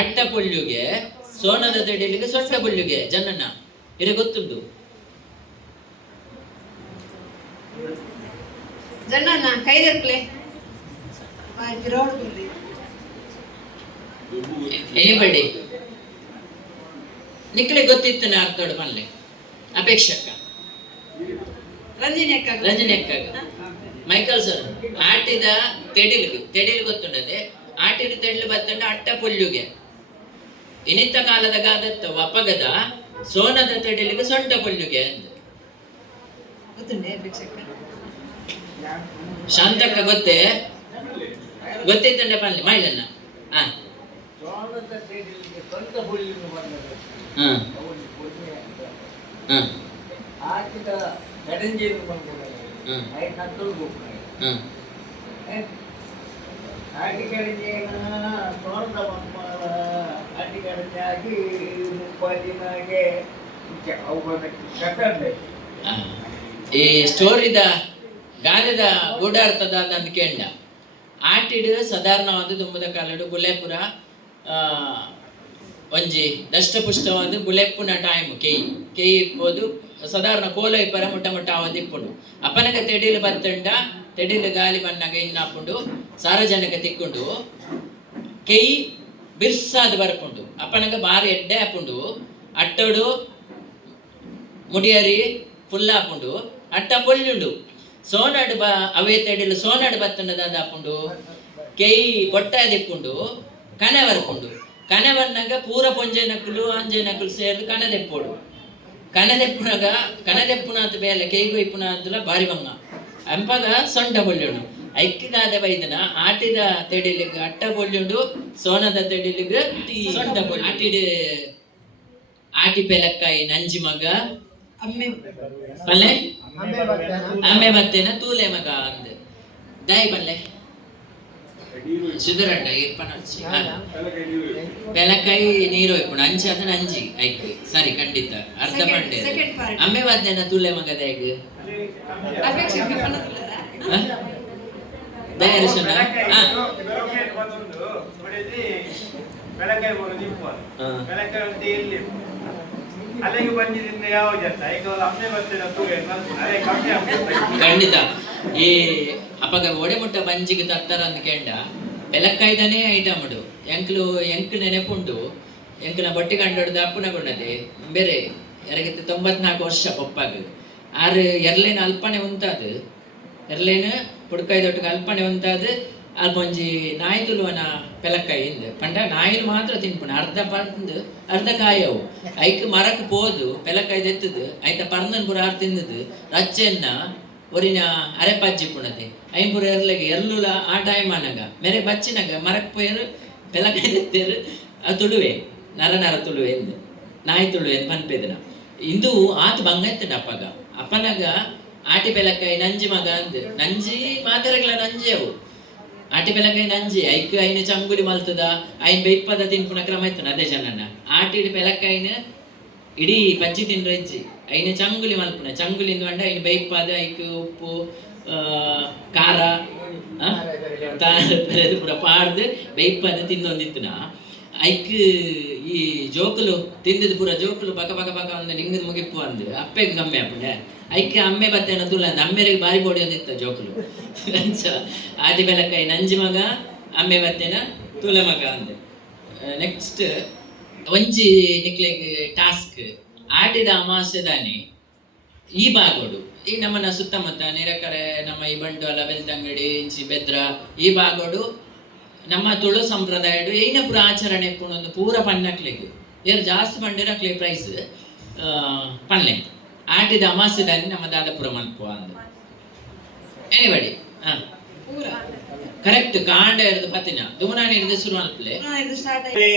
ಅಟ್ಟ ಪೊಳ್ಳುಗೆ ಸೋನದ ತೆಡಿಲಿಗೆ ಸೊಂಟ ಪೊಳ್ಳುಗೆ ಜನನ ಇದು ಗೊತ್ತುಂಟು ಜನನ ಕೈದರ್ಪ್ಲೆ ಎನಿಬಡಿ ನಿಕ್ಲೆ ಗೊತ್ತಿತ್ತು ಅರ್ಥೋಡು ಮಲ್ಲೆ ಅಪೇಕ್ಷಕ ರಂಜಿನಿ ಅಕ್ಕಾಗ ಮೈಕಲ್ ಸರ್ ಆಟಿದ ತೆಡಿಲು ಗೊತ್ತುಂಡದೆ ಆಟಿದ ತೆಡಿಲು ಬತ್ತಂಡ ಅಟ್ಟ ಪೊಳ್ಳುಗೆ ಇನಿತ್ತ ಕಾಲದ ಗಾದತ್ತ ವಪಗದ ಸೋನದ ತೆಡಿಲಿಗೆ ಸೊಂಟ ಪೊಳ್ಳುಗೆ ಅಂದ ಗೊತ್ತುಂಡೆ ಭಿಕ್ಷಕ ಶಾಂತಕ್ಕ ಗೊತ್ತಿತ್ತಂಡ ಪಲ್ಲೆ ಮೈಲನ್ನ ಹಾ ಈ ಸ್ಟೋರಿದ ಗಾದದ ಗೂಢಾರ್ಥದ ಅಂದ್ ಕೇಂಡ ಆಟಿಡು ಸಾಧಾರಣವಾದ ದುಂಬದ ಕಾಲಡು ಗುಲೇಪುರ ಒಂಜಿ ದಷ್ಟಪುಷ್ಟವಾದ ಗುಲೆಪ್ಪುನ ಟೈಮ್ ಕೆಯಿ ಇಪ್ಪೋದು ಸಾಧಾರಣ ಕೋಲ ಇಪ್ಪರ ಮುಟ್ಟ ಅವದಿಪ್ಪುಂಡು ಅಪ್ಪನಗ ತೆಡಿಲು ಬತ್ತಂಡ ತೆಡಿಲು ಗಾಲಿ ಬನ್ನಗ ಇನ್ನಾಪುಂಡು ಸಾರ್ವಜನಿಕ ತಿಕ್ಕೊಂಡು ಕೆಯಿ ಬಿರ್ಸಾದ್ ಬರ್ಪುಂಡು ಅಪ್ಪನಗ ಬಾರಿ ಎಡ್ಡೆ ಹಾಪುಂಡು ಅಟ್ಟೋಡು ಮುಡಿಯರಿ ಫುಲ್ ಹಾಪುಂಡು ಅಟ್ಟ ಪೊಳ್ಳುಂಡು ಸೋನಾಡು ಅವೇ ತೆಡಿಲು ಸೋನಾಡು ಬತ್ತಂಡದ ಹಾಪುಂಡು ಕೆಯಿ ಬೊಟ್ಟ ದಿಪ್ಪುಂಡು ಕನೆ ಬರ್ಪುಂಡು ಕನೆ ಬನ್ನಾಗ ಪೂರ ಪೊಂಜೆನಕುಲು ಅಂಜೆನಕುಲು ಸೇರಿ ಕನದೆಪ್ಪೋಡು ಕನದೆಪ್ಪುನಾತ್ ಬೇಲೆ ಕೈಗು ಇಪ್ಪುನ ಅಂತಲ ಬಾರಿ ಬಂಗ ಅಂಪಾಗ ಸೊಂಟ ಬೊಳ್ಳುಂಡು ಐಕ್ಕಿಗಾದ ಬೈದನ ಆಟಿದ ತೆಡಿಲಿಗೆ ಅಟ್ಟ ಬೊಳ್ಳುಂಡು ಸೋನದ ತೆಡಿಲಿಗೆ ಸೊಂಟ ಬೊಳ್ಳು ಆಟಿಡು ಆಟಿ ಪೆಲಕ್ಕಾಯಿ ನಂಜಿ ಮಗ ಪಲ್ಲೆ ಅಮ್ಮೆ ಬತ್ತೇನ ತೂಲೆ ಮಗ ಅಂದ ದಾಯಿ ಪಲ್ಲೆ ಸುಧರಂಡ ಇರ್ಪನಂಚಿ ಬೆಲಕಾಯಿ ನೀರು ಇಪ್ಪುಂಡು ಅಂಚಿ ಅದನ್ನ ಅಂಜಿ ಐಕ್ ಸರಿ ಖಂಡಿತ ಅರ್ಧ ಪಂಡೆ ಅಮ್ಮೆ ಬಾದ್ನೇನ ತೂಲೆ ಮಗ ದಾಯಿಗ್ ದಯರಿಸನ ಖಂಡಿತ ಈ ಅಪ್ಪಗ ಒಡೆಮುಟ್ಟ ಬಂಜಿಗೆ ತತ್ತಾರ ಅಂದ್ ಕೇಂಡ ಬೆಲಕ್ಕಾಯ್ದನೇ ಐಟಮ್ ಉಡು ಎಂಕ್ ನೆನಪುಂಡು ಎಂಕ್ನ ಬೊಟ್ಟಿ ಕಂಡು ಅಪ್ಪನಗೊಂಡದೆ ಬೇರೆ ಎರಗಿತ್ತು 94 ವರ್ಷ ಪಪ್ಪಾಗ ಆರು ಎರ್ಲೇನ ಅಲ್ಪನೆ ಉಂತಾದು ಎರ್ಲೇನ ಪುಡ್ಕಾಯ್ದೊಟ್ಟಿಗೆ ಅಲ್ಪನೆ ಉಂತಾದು ಅಲ್ಪೊಂಜಿ ನಾಯಿ ತುಳುವನ ಪೆಲಕ್ಕಾಯಿಂದ ಪಂಡ ನಾಯಿಲು ಮಾತ್ರ ತಿನ್ಪುಣ ಅರ್ಧ ಪಂದು ಅರ್ಧ ಕಾಯವು ಐಕ್ ಮರಕ್ಕೆ ಪೋದು ಪೆಲಕ್ಕಾಯ್ದು ಎತ್ತದು ಐತ ಪರಂದನ್ ಪುರ ಆರು ತಿಂದದು ರಚ್ಚೆನ್ನ ಒರಿನ ಅರೆಪಜ್ಜಿ ಪುಣತೆ ಐಂಪುರ ಎರ್ಲೆಗೆ ಎರ್ಲುಲ ಆ ಟೈಮ್ ಅನ್ನಗ ಮೇರೆ ಬಚ್ಚಿನಾಗ ಮರಕ್ಕೆ ಪೋಯರು ಪೆಲಕಾಯ್ದು ಎತ್ತೇರು ಅದು ತುಳುವೆ ನರ ತುಳುವೆ ಎಂದು ನಾಯಿ ತುಳುವೆ ಎಂದು ಪನ್ಪೇದನ ಇಂದು ಆತು ಬಂಗ ಎತ್ತಂಡ ಅಪ್ಪಗ ಅಪ್ಪನಾಗ ಆಟಿ ಪೆಲಕಾಯಿ ನಂಜಿ ಮಗ ಅಂದ್ ನಂಜಿ ಮಾದರಗಳ ನಂಜಿ ಅವು ಆಟಿ ಪೆಲಕಾಯಿ ನಂಜಿ ಐಕ್ ಐನ ಚಂಗುಲಿ ಮಲ್ತದ ಐನ್ ಬೈಪ್ಪದ ತಿನ್ಪುನ ಕ್ರಮ ಇತ್ತನ ಅದೇ ಜನನ ಆಟಿಡ್ ಪೆಲಕಾಯಿನ ಇಡೀ ಪಜ್ಜಿ ತಿನ್ರ ಇಜ್ಜಿ ಐನ ಚಂಗುಲಿ ಮಲ್ಪುನ ಚಂಗುಲಿಂದ ಬಂಡ ಐನ ಬೈಪ್ಪದ ಐಕ್ ಉಪ್ಪು ಖಾರ ಪುರ ಪಾಡ್ದು ಬೈಪ್ಪದ ತಿಂದೊಂದಿತ್ತನ ಐಕ್ ಈ ಜೋಕುಲು ತಿಂದಿದ್ದು ಪೂರ ಜೋಕುಲು ಬಕ ಅಂದ ನಿಂಗದ ಮುಗಿಪ್ಪು ಅಂದ್ ಅಪ್ಪೆಗೆ ಕಮ್ಮಿ ಅಪ್ಪನೆ ಐಕ್ಕೆ ಅಮ್ಮೆ ಬತ್ತೇನ ತುಲ್ಲ ಅಂದ ಅಮ್ಮೆರಿಗೆ ಬಾರಿ ಬೋಡಿ ಅಂದಿತ್ತ ಜೋಕುಲು ಆಟಿ ಬೆಲಕಾಯಿ ನಂಜಿ ಮಗ ಅಮ್ಮೆ ಬತ್ತೇನ ತುಲಮಗ ಅಂದೆ. ನೆಕ್ಸ್ಟ್ ಒಂಜಿ ನಿಕ್ಲೆಗ್ ಟಾಸ್ಕ್ ಆಟಿದ ಅಮಾಸೆದಾನೆ ಈ ಬಾಗೋಡು ಈ ನಮ್ಮನ ಸುತ್ತಮುತ್ತ ನಿರಕರೆ ನಮ್ಮ ಈ ಬಂಟ್ವಾಳ ಬೆಳ್ತಂಗಡಿ ಇಂಚಿ ಬೆದ್ರ ಈ ಬಾಗೋಡು ನಮ್ಮ ತುಳು ಸಂಪ್ರದಾಯಡು ಏನ ಪೂರ ಆಚರಣೆ ಪುಣೊಂದು ಪೂರ ಪನ್ನಕ್ಲೆಗ್ ಏರು ಜಾಸ್ತಿ ಪಂಡಿರಕ್ಲೆ ಪ್ರೈಸ್ ಪನ್ಲೆ ಆಟಿದ ಅಮಾಸೆದಾನೆ ನಮ್ಮ ದಾದಪುರ ಮಲ್ಪುವ ಅಂದ ಎನಿಬಡಿ ಪೂರ ಕರೆಕ್ಟ್ ಕಾಂಡ ಇರೋದು ಪತ್ತಿನ ದುಮನಾಡಿ ಹಿಡಿದು ಶುರು ಮಲ್ಪಲೆ ಇದು ಸ್ಟಾರ್ಟ್ ಆಯ್ತು.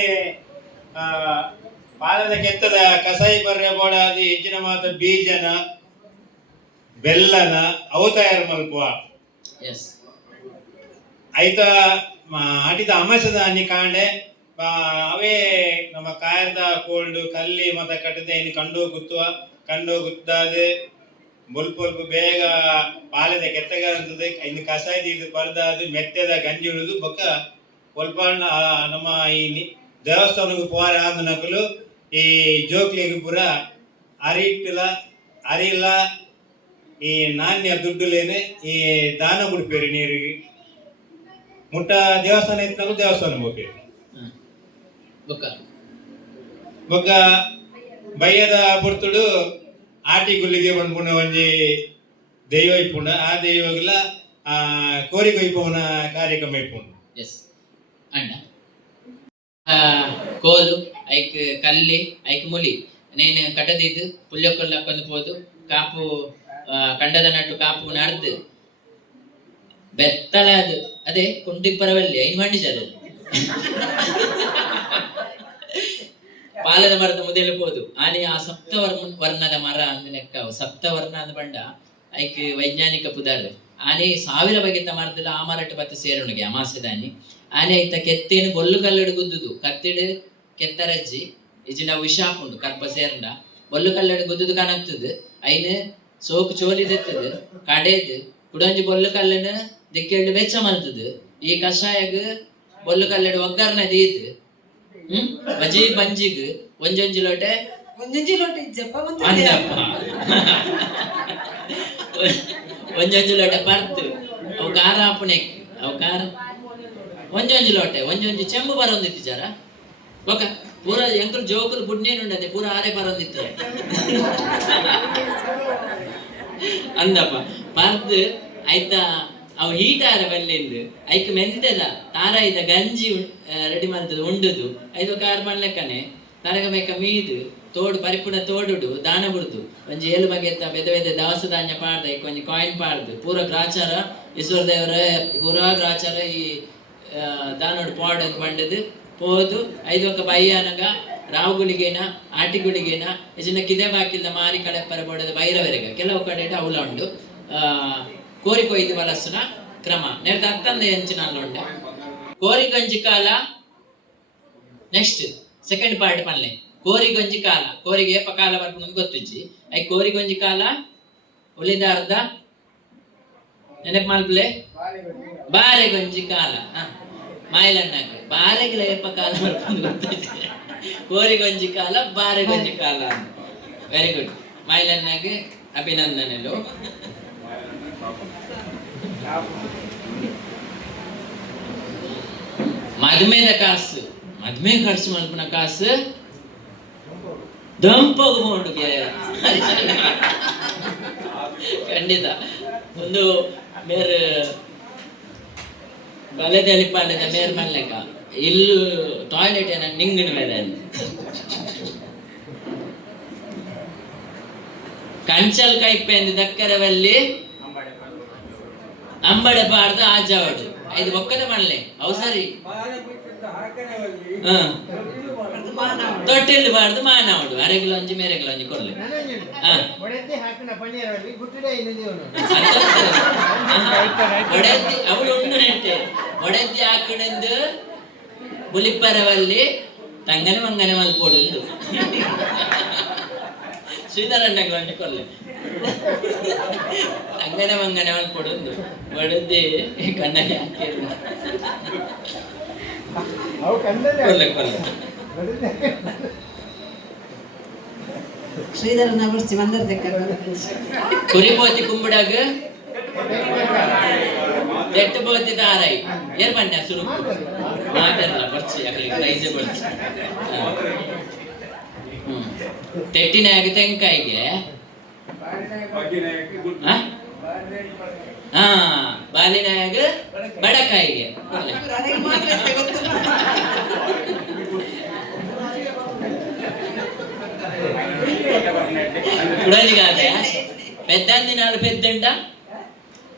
ಪಾಲದ ಕೆತ್ತದ ಕಸಾಯಿ ಬರ್ರೆ ಬೋಡಾದಿ ಹೆಚ್ಚಿನ ಮಾತ್ರ ಬೀಜನ ಬೆಲ್ಲನ ಅವು ತಯಾರು ಮಲ್ಪುವ ಎಸ್ ಐತ ಆಟಿದ ಅಮಾಸದ ಅನ್ನಿ ಕಾಂಡೆ ಅವೇ ನಮ್ಮ ಕಾಯದ ಕೋಲ್ಡ್ ಕಲ್ಲಿ ಮತ್ತೆ ಕಟ್ಟದೆ ಇನ್ನು ಕಂಡು ಗುತ್ತಾದೆ ಬೊಲ್ಪೊಲ್ಪು ಬೇಗ ಪಾಲದ ಕೆತ್ತಗ ಅಂತದೆ ಇನ್ನು ಕಸಾಯದ ಇದು ಪರ್ದಾದು ಮೆತ್ತದ ಗಂಜಿ ಉಳಿದು ಬೊಕ್ಕ ಸ್ವಲ್ಪ ನಮ್ಮ ಈ ದೇವಸ್ಥಾನಕ್ಕೆ ಪೋರೆ ಆದ ನಕಲು ಈ ಜೋಕ್ಲಿಗೆ ಪೂರ ಅರಿಲ್ಲ ಈ ನಾಣ್ಯ ದುಡ್ಡುಲೇನೆ ಈ ದಾನ ಬಿಡ್ಪೇರಿ ನೀರಿಗೆ ಮುಟ್ಟ ದೇವಸ್ಥಾನ ಇತ್ತು ದೇವಸ್ಥಾನ ಹೋಗ್ಬೇಡಿ ಬೊಕ್ಕ ಬಯ್ಯದ ಪುರ್ತುಡು ಆಟಿ ಗುಲ್ಲಿಗೆ ಬಂದ್ಪುಣ ಒಂಜಿ ದೈವ ಇಪ್ಪುಂಡ ಆ ದೈವಗಲ ಕೋರಿಗೊಯ್ಪವನ ಕಾರ್ಯಕ್ರಮ ಇಪ್ಪುಂಡು ಎಸ್ ಅಂಡ ಕೋಲು ಐಕ್ ಕಲ್ಲಿ ಐಕ್ ಮುಲಿ ನೇನು ಕಟ್ಟದಿದ್ದು ಪುಲ್ಯೊಕ್ಕಲ್ಲ ಹಾಕೊಂಡು ಹೋದು ಕಾಪು ಕಂಡದ ನಟ್ಟು ಕಾಪು ನಡ್ದು ಬೆತ್ತಲ ಅದು ಅದೇ ಕುಂಟಿಪ್ಪರವಲ್ಲಿ ಐನು ಮಂಡಿಸದು ಪಾಲದ ಮರದ ಮುದಲು ಹೋದು ಆನೆ ಆ ವರ್ಣದ ಮರ ಅಂದ ಲೆಕ್ಕ ಸಪ್ತವರ್ಣ ಅಂದ ಬಂಡ ಐಕ್ ವೈಜ್ಞಾನಿಕ ಪುದಾರ್ ಆನೆ 1000 ಬಗೆತ ಮರದಲ್ಲಿ ಆ ಮರಟ್ಟು ಬತ್ತ ಸೇರೋಣಿಗೆ ಅಮಾಸೆದಾನಿ ಆನೆ ಐತ ಕೆತ್ತೇನು ಬೊಲ್ಲು ಕಲ್ಲಡು ಗುದ್ದುದು ಕತ್ತಿಡು ಕೆತ್ತರಜ್ಜಿ ಇಜಿನ ವಿಷಾಪುಂಡು ಕರ್ಪ ಸೇರ್ಂಡ ಬೊಲ್ಲು ಕಲ್ಲಡು ಗುದ್ದುದು ಕಾಣತ್ತದು ಐನು ಸೋಕು ಚೋಲಿದೆತ್ತದು ಕಡೆದು ಕುಡಂಜಿ ಬೊಲ್ಲು ಕಲ್ಲನ್ನು ದಿಕ್ಕೆರಡು ಬೆಚ್ಚ ಮಲ್ತದು ಈ ಕಷಾಯಗ ಬೊಲ್ಲು ಕಲ್ಲಡು ಒಗ್ಗರ್ನ ದೀದು ಬಜಿ ಬಂಜಿಗ್ ಒಂಜೊಂಜಿ ಲೋಟೆ ಇಜ್ಜಪ್ಪ ಅಂದಪ್ಪ ಒಂಜೊಂಜಿ ಲೋಟೆ ಪರ್ತು ಅವು ಖಾರ ಆಪುಣೆಕ್ ಅವು ಖಾರ ಒಂಜೊಂಜಿ ಲೋಟೆ ಒಂಜೊಂಜಿ ಚೆಂಬು ಬರೋಂದಿತ್ತು ಜರ ಓಕ ಪೂರ ಎಂಕುಲು ಜೋಕುಲು ಬುಡ್ನೇನುಂಡದೆ ಪೂರ ಆರೆ ಬರೋಂದಿತ್ತು ಅಂದಪ್ಪ ಪರ್ದು ಆಯ್ತಾ ಅವು ಹೀಟಾರ ಬಲ್ಲಿಂದು ಐಕ್ ಮೆಂತೆದ ತಾರ ಇದ್ದ ಗಂಜಿ ರೆಡಿ ಮಾಡ್ತದ ಉಂಡುದು ಐದು ಕಾರ್ ಮಾಡ್ಲೆಕ್ಕನೆ ತರಗ ಬೇಕ ಮೀದು ತೋಡು ಪರಿಪುಣ ತೋಡುಡು ದಾನ ಬಿಡುದು ಒಂಜಿ 7 ಬಗೆತ್ತ ಬೆದ ದವಸ ಧಾನ್ಯ ಪಾಡ್ದ ಐಕ್ ಒಂಜಿ ಕಾಯಿನ್ ಪಾಡ್ದು ಪೂರ ಗ್ರಾಚಾರ ಈಶ್ವರ ದೇವರ ಪೂರ ಗ್ರಾಚಾರ ಈ ದಾನೋಡು ಪಾಡ್ ಅಂತ ಬಂಡದು ಹೋದು 5 ಒಕ್ಕ ಬಯ್ಯಾನಗ ರಾವುಗುಳಿಗೇನ ಆಟಿಗುಳಿಗೇನ ಇಜಿನ ಕಿದೆ ಬಾಕಿಲ್ದ ಮಾರಿ ಕಡೆ ಪರಬೋಡದ ಬೈರವರೆಗ ಕೆಲವು ಕಡೆ ಅವಲ ಉಂಡು ಕೋರಿಕೊಯ್ದು ಬಲಸುನ ಕ್ರಮ ನೆರೆದ ಅತ್ತಂದೆ ಹೆಂಚಿನಲ್ಲೊಂಡೆ ಕೋರಿಗಂಜಿ ಕಾಲ ನೆಕ್ಸ್ಟ್ ಸೆಕೆಂಡ್ ಪಾರ್ಟ್ ಪನ್ಲೆ ಕೋರಿಗೊಂಜಿ ಕಾಲ ಕೋರಿಗೆ ಕಾಲ ಬರ್ಕೊಂಡು ಗೊತ್ತಿಜ್ಜಿ ಐ ಕೋರಿಗೊಂಜಿ ಕಾಲ ಉಳಿದ ಅರ್ಧ ನೆನಪು ಮಲ್ಪಲೆ ಬಾರೆಗೊಂಜಿ ಕಾಲ ಮಾಯಿಲನ್ನಾಗ ಬಾರೆಗಿಲ ಎಪ್ಪ ಕಾಲ ಬರ್ಕೊಂಡು ಗೊತ್ತಿಜ್ಜಿ ಕೋರಿಗೊಂಜಿ ಕಾಲ ಬಾರೆಗೊಂಜಿ ಕಾಲ ವೆರಿ ಗುಡ್ ಮಾಯಿಲನ್ನಾಗ ಅಭಿನಂದನೆಲು ಮದುಮೆದ ಕಾಸು ಮದುವೆ ಖರ್ಚು ಮಲ್ಪನ ಕಾಸು ದಂಪಗು ಮಾಡೋಗೆ ಖಂಡಿತ ಒಂದು ಮೇರ್ ಬಲೆದಲ್ಲಿ ಪಾಲದ ಮೇರ್ ಮಲ್ಲೆಕ ಇಲ್ಲು ಟಾಯ್ಲೆಟ್ ಏನ ನಿಂಗಿನ ಮೇಲೆ ಕಂಚಲ್ ಕೈಪೆ ಎಂದು ದಕ್ಕರವಲ್ಲಿ ಅಂಬಡೆ ಪಾಡ್ದು ಆಜಾವಡು ಐದು ಒಕ್ಕದ ಮಲ್ಲೆ ಅವು ಸರಿ ತೊಟ್ಟಿಲ್ದು ಬಾರ್ದು ಮಾನವಡು ಅರೆಗಿಲ ಒಂಜಿ ಮೇರೆಗಿಲ ಒಂಜಿ ಕೊರ್ಲೆ ಒಡೆದ್ದಿ ಅವಳು ಉಂಡು ನೆಟ್ಟೆ ಒಡೆದ್ದಿ ಹಾಕಣಂದು ಬುಲಿಪ್ಪರವಲ್ಲಿ ತಂಗನೆ ಮಂಗನೆ ಮಲ್ಪೋಡು ಶ್ರೀಧರಣ್ಣಗೆ ಒಂಜಿ ಕೊರ್ಲೆ ತಂಗನೆ ಮಂಗನೆ ಮಲ್ಪೋಡು ಒಡೆದ್ದಿ ಕಣ್ಣಗೆ ಹಾಕಿಲ್ಲ ಕೊರ್ಲೆ ಕೊರ್ಲೆ ಶ್ರೀಧರನ ಬರ್ಸಿ ಮಂದರ್ ತೆಕ್ಕ ಕುರಿಪೋತಿ ಕುಂಬುಡಾಗ ತೆಟ್ಟು ಬೋತಿ ತಾರಾಯಿ ಏರ್ ಬನ್ನಿ ಸುರು ಮಾತಾಡಲ್ಲ ಬರ್ಚಿ ಅಕಲಿ ಪ್ರೈಸ್ ಬರ್ಚಿ ತೆಟ್ಟಿನಾಗ ತೆಂಕಾಯಿಗೆ ಹಾ ಬಾಲಿನಾಗ ಬಡಕಾಯಿಗೆ కాదే పెద్దందినాలు పెద్దండ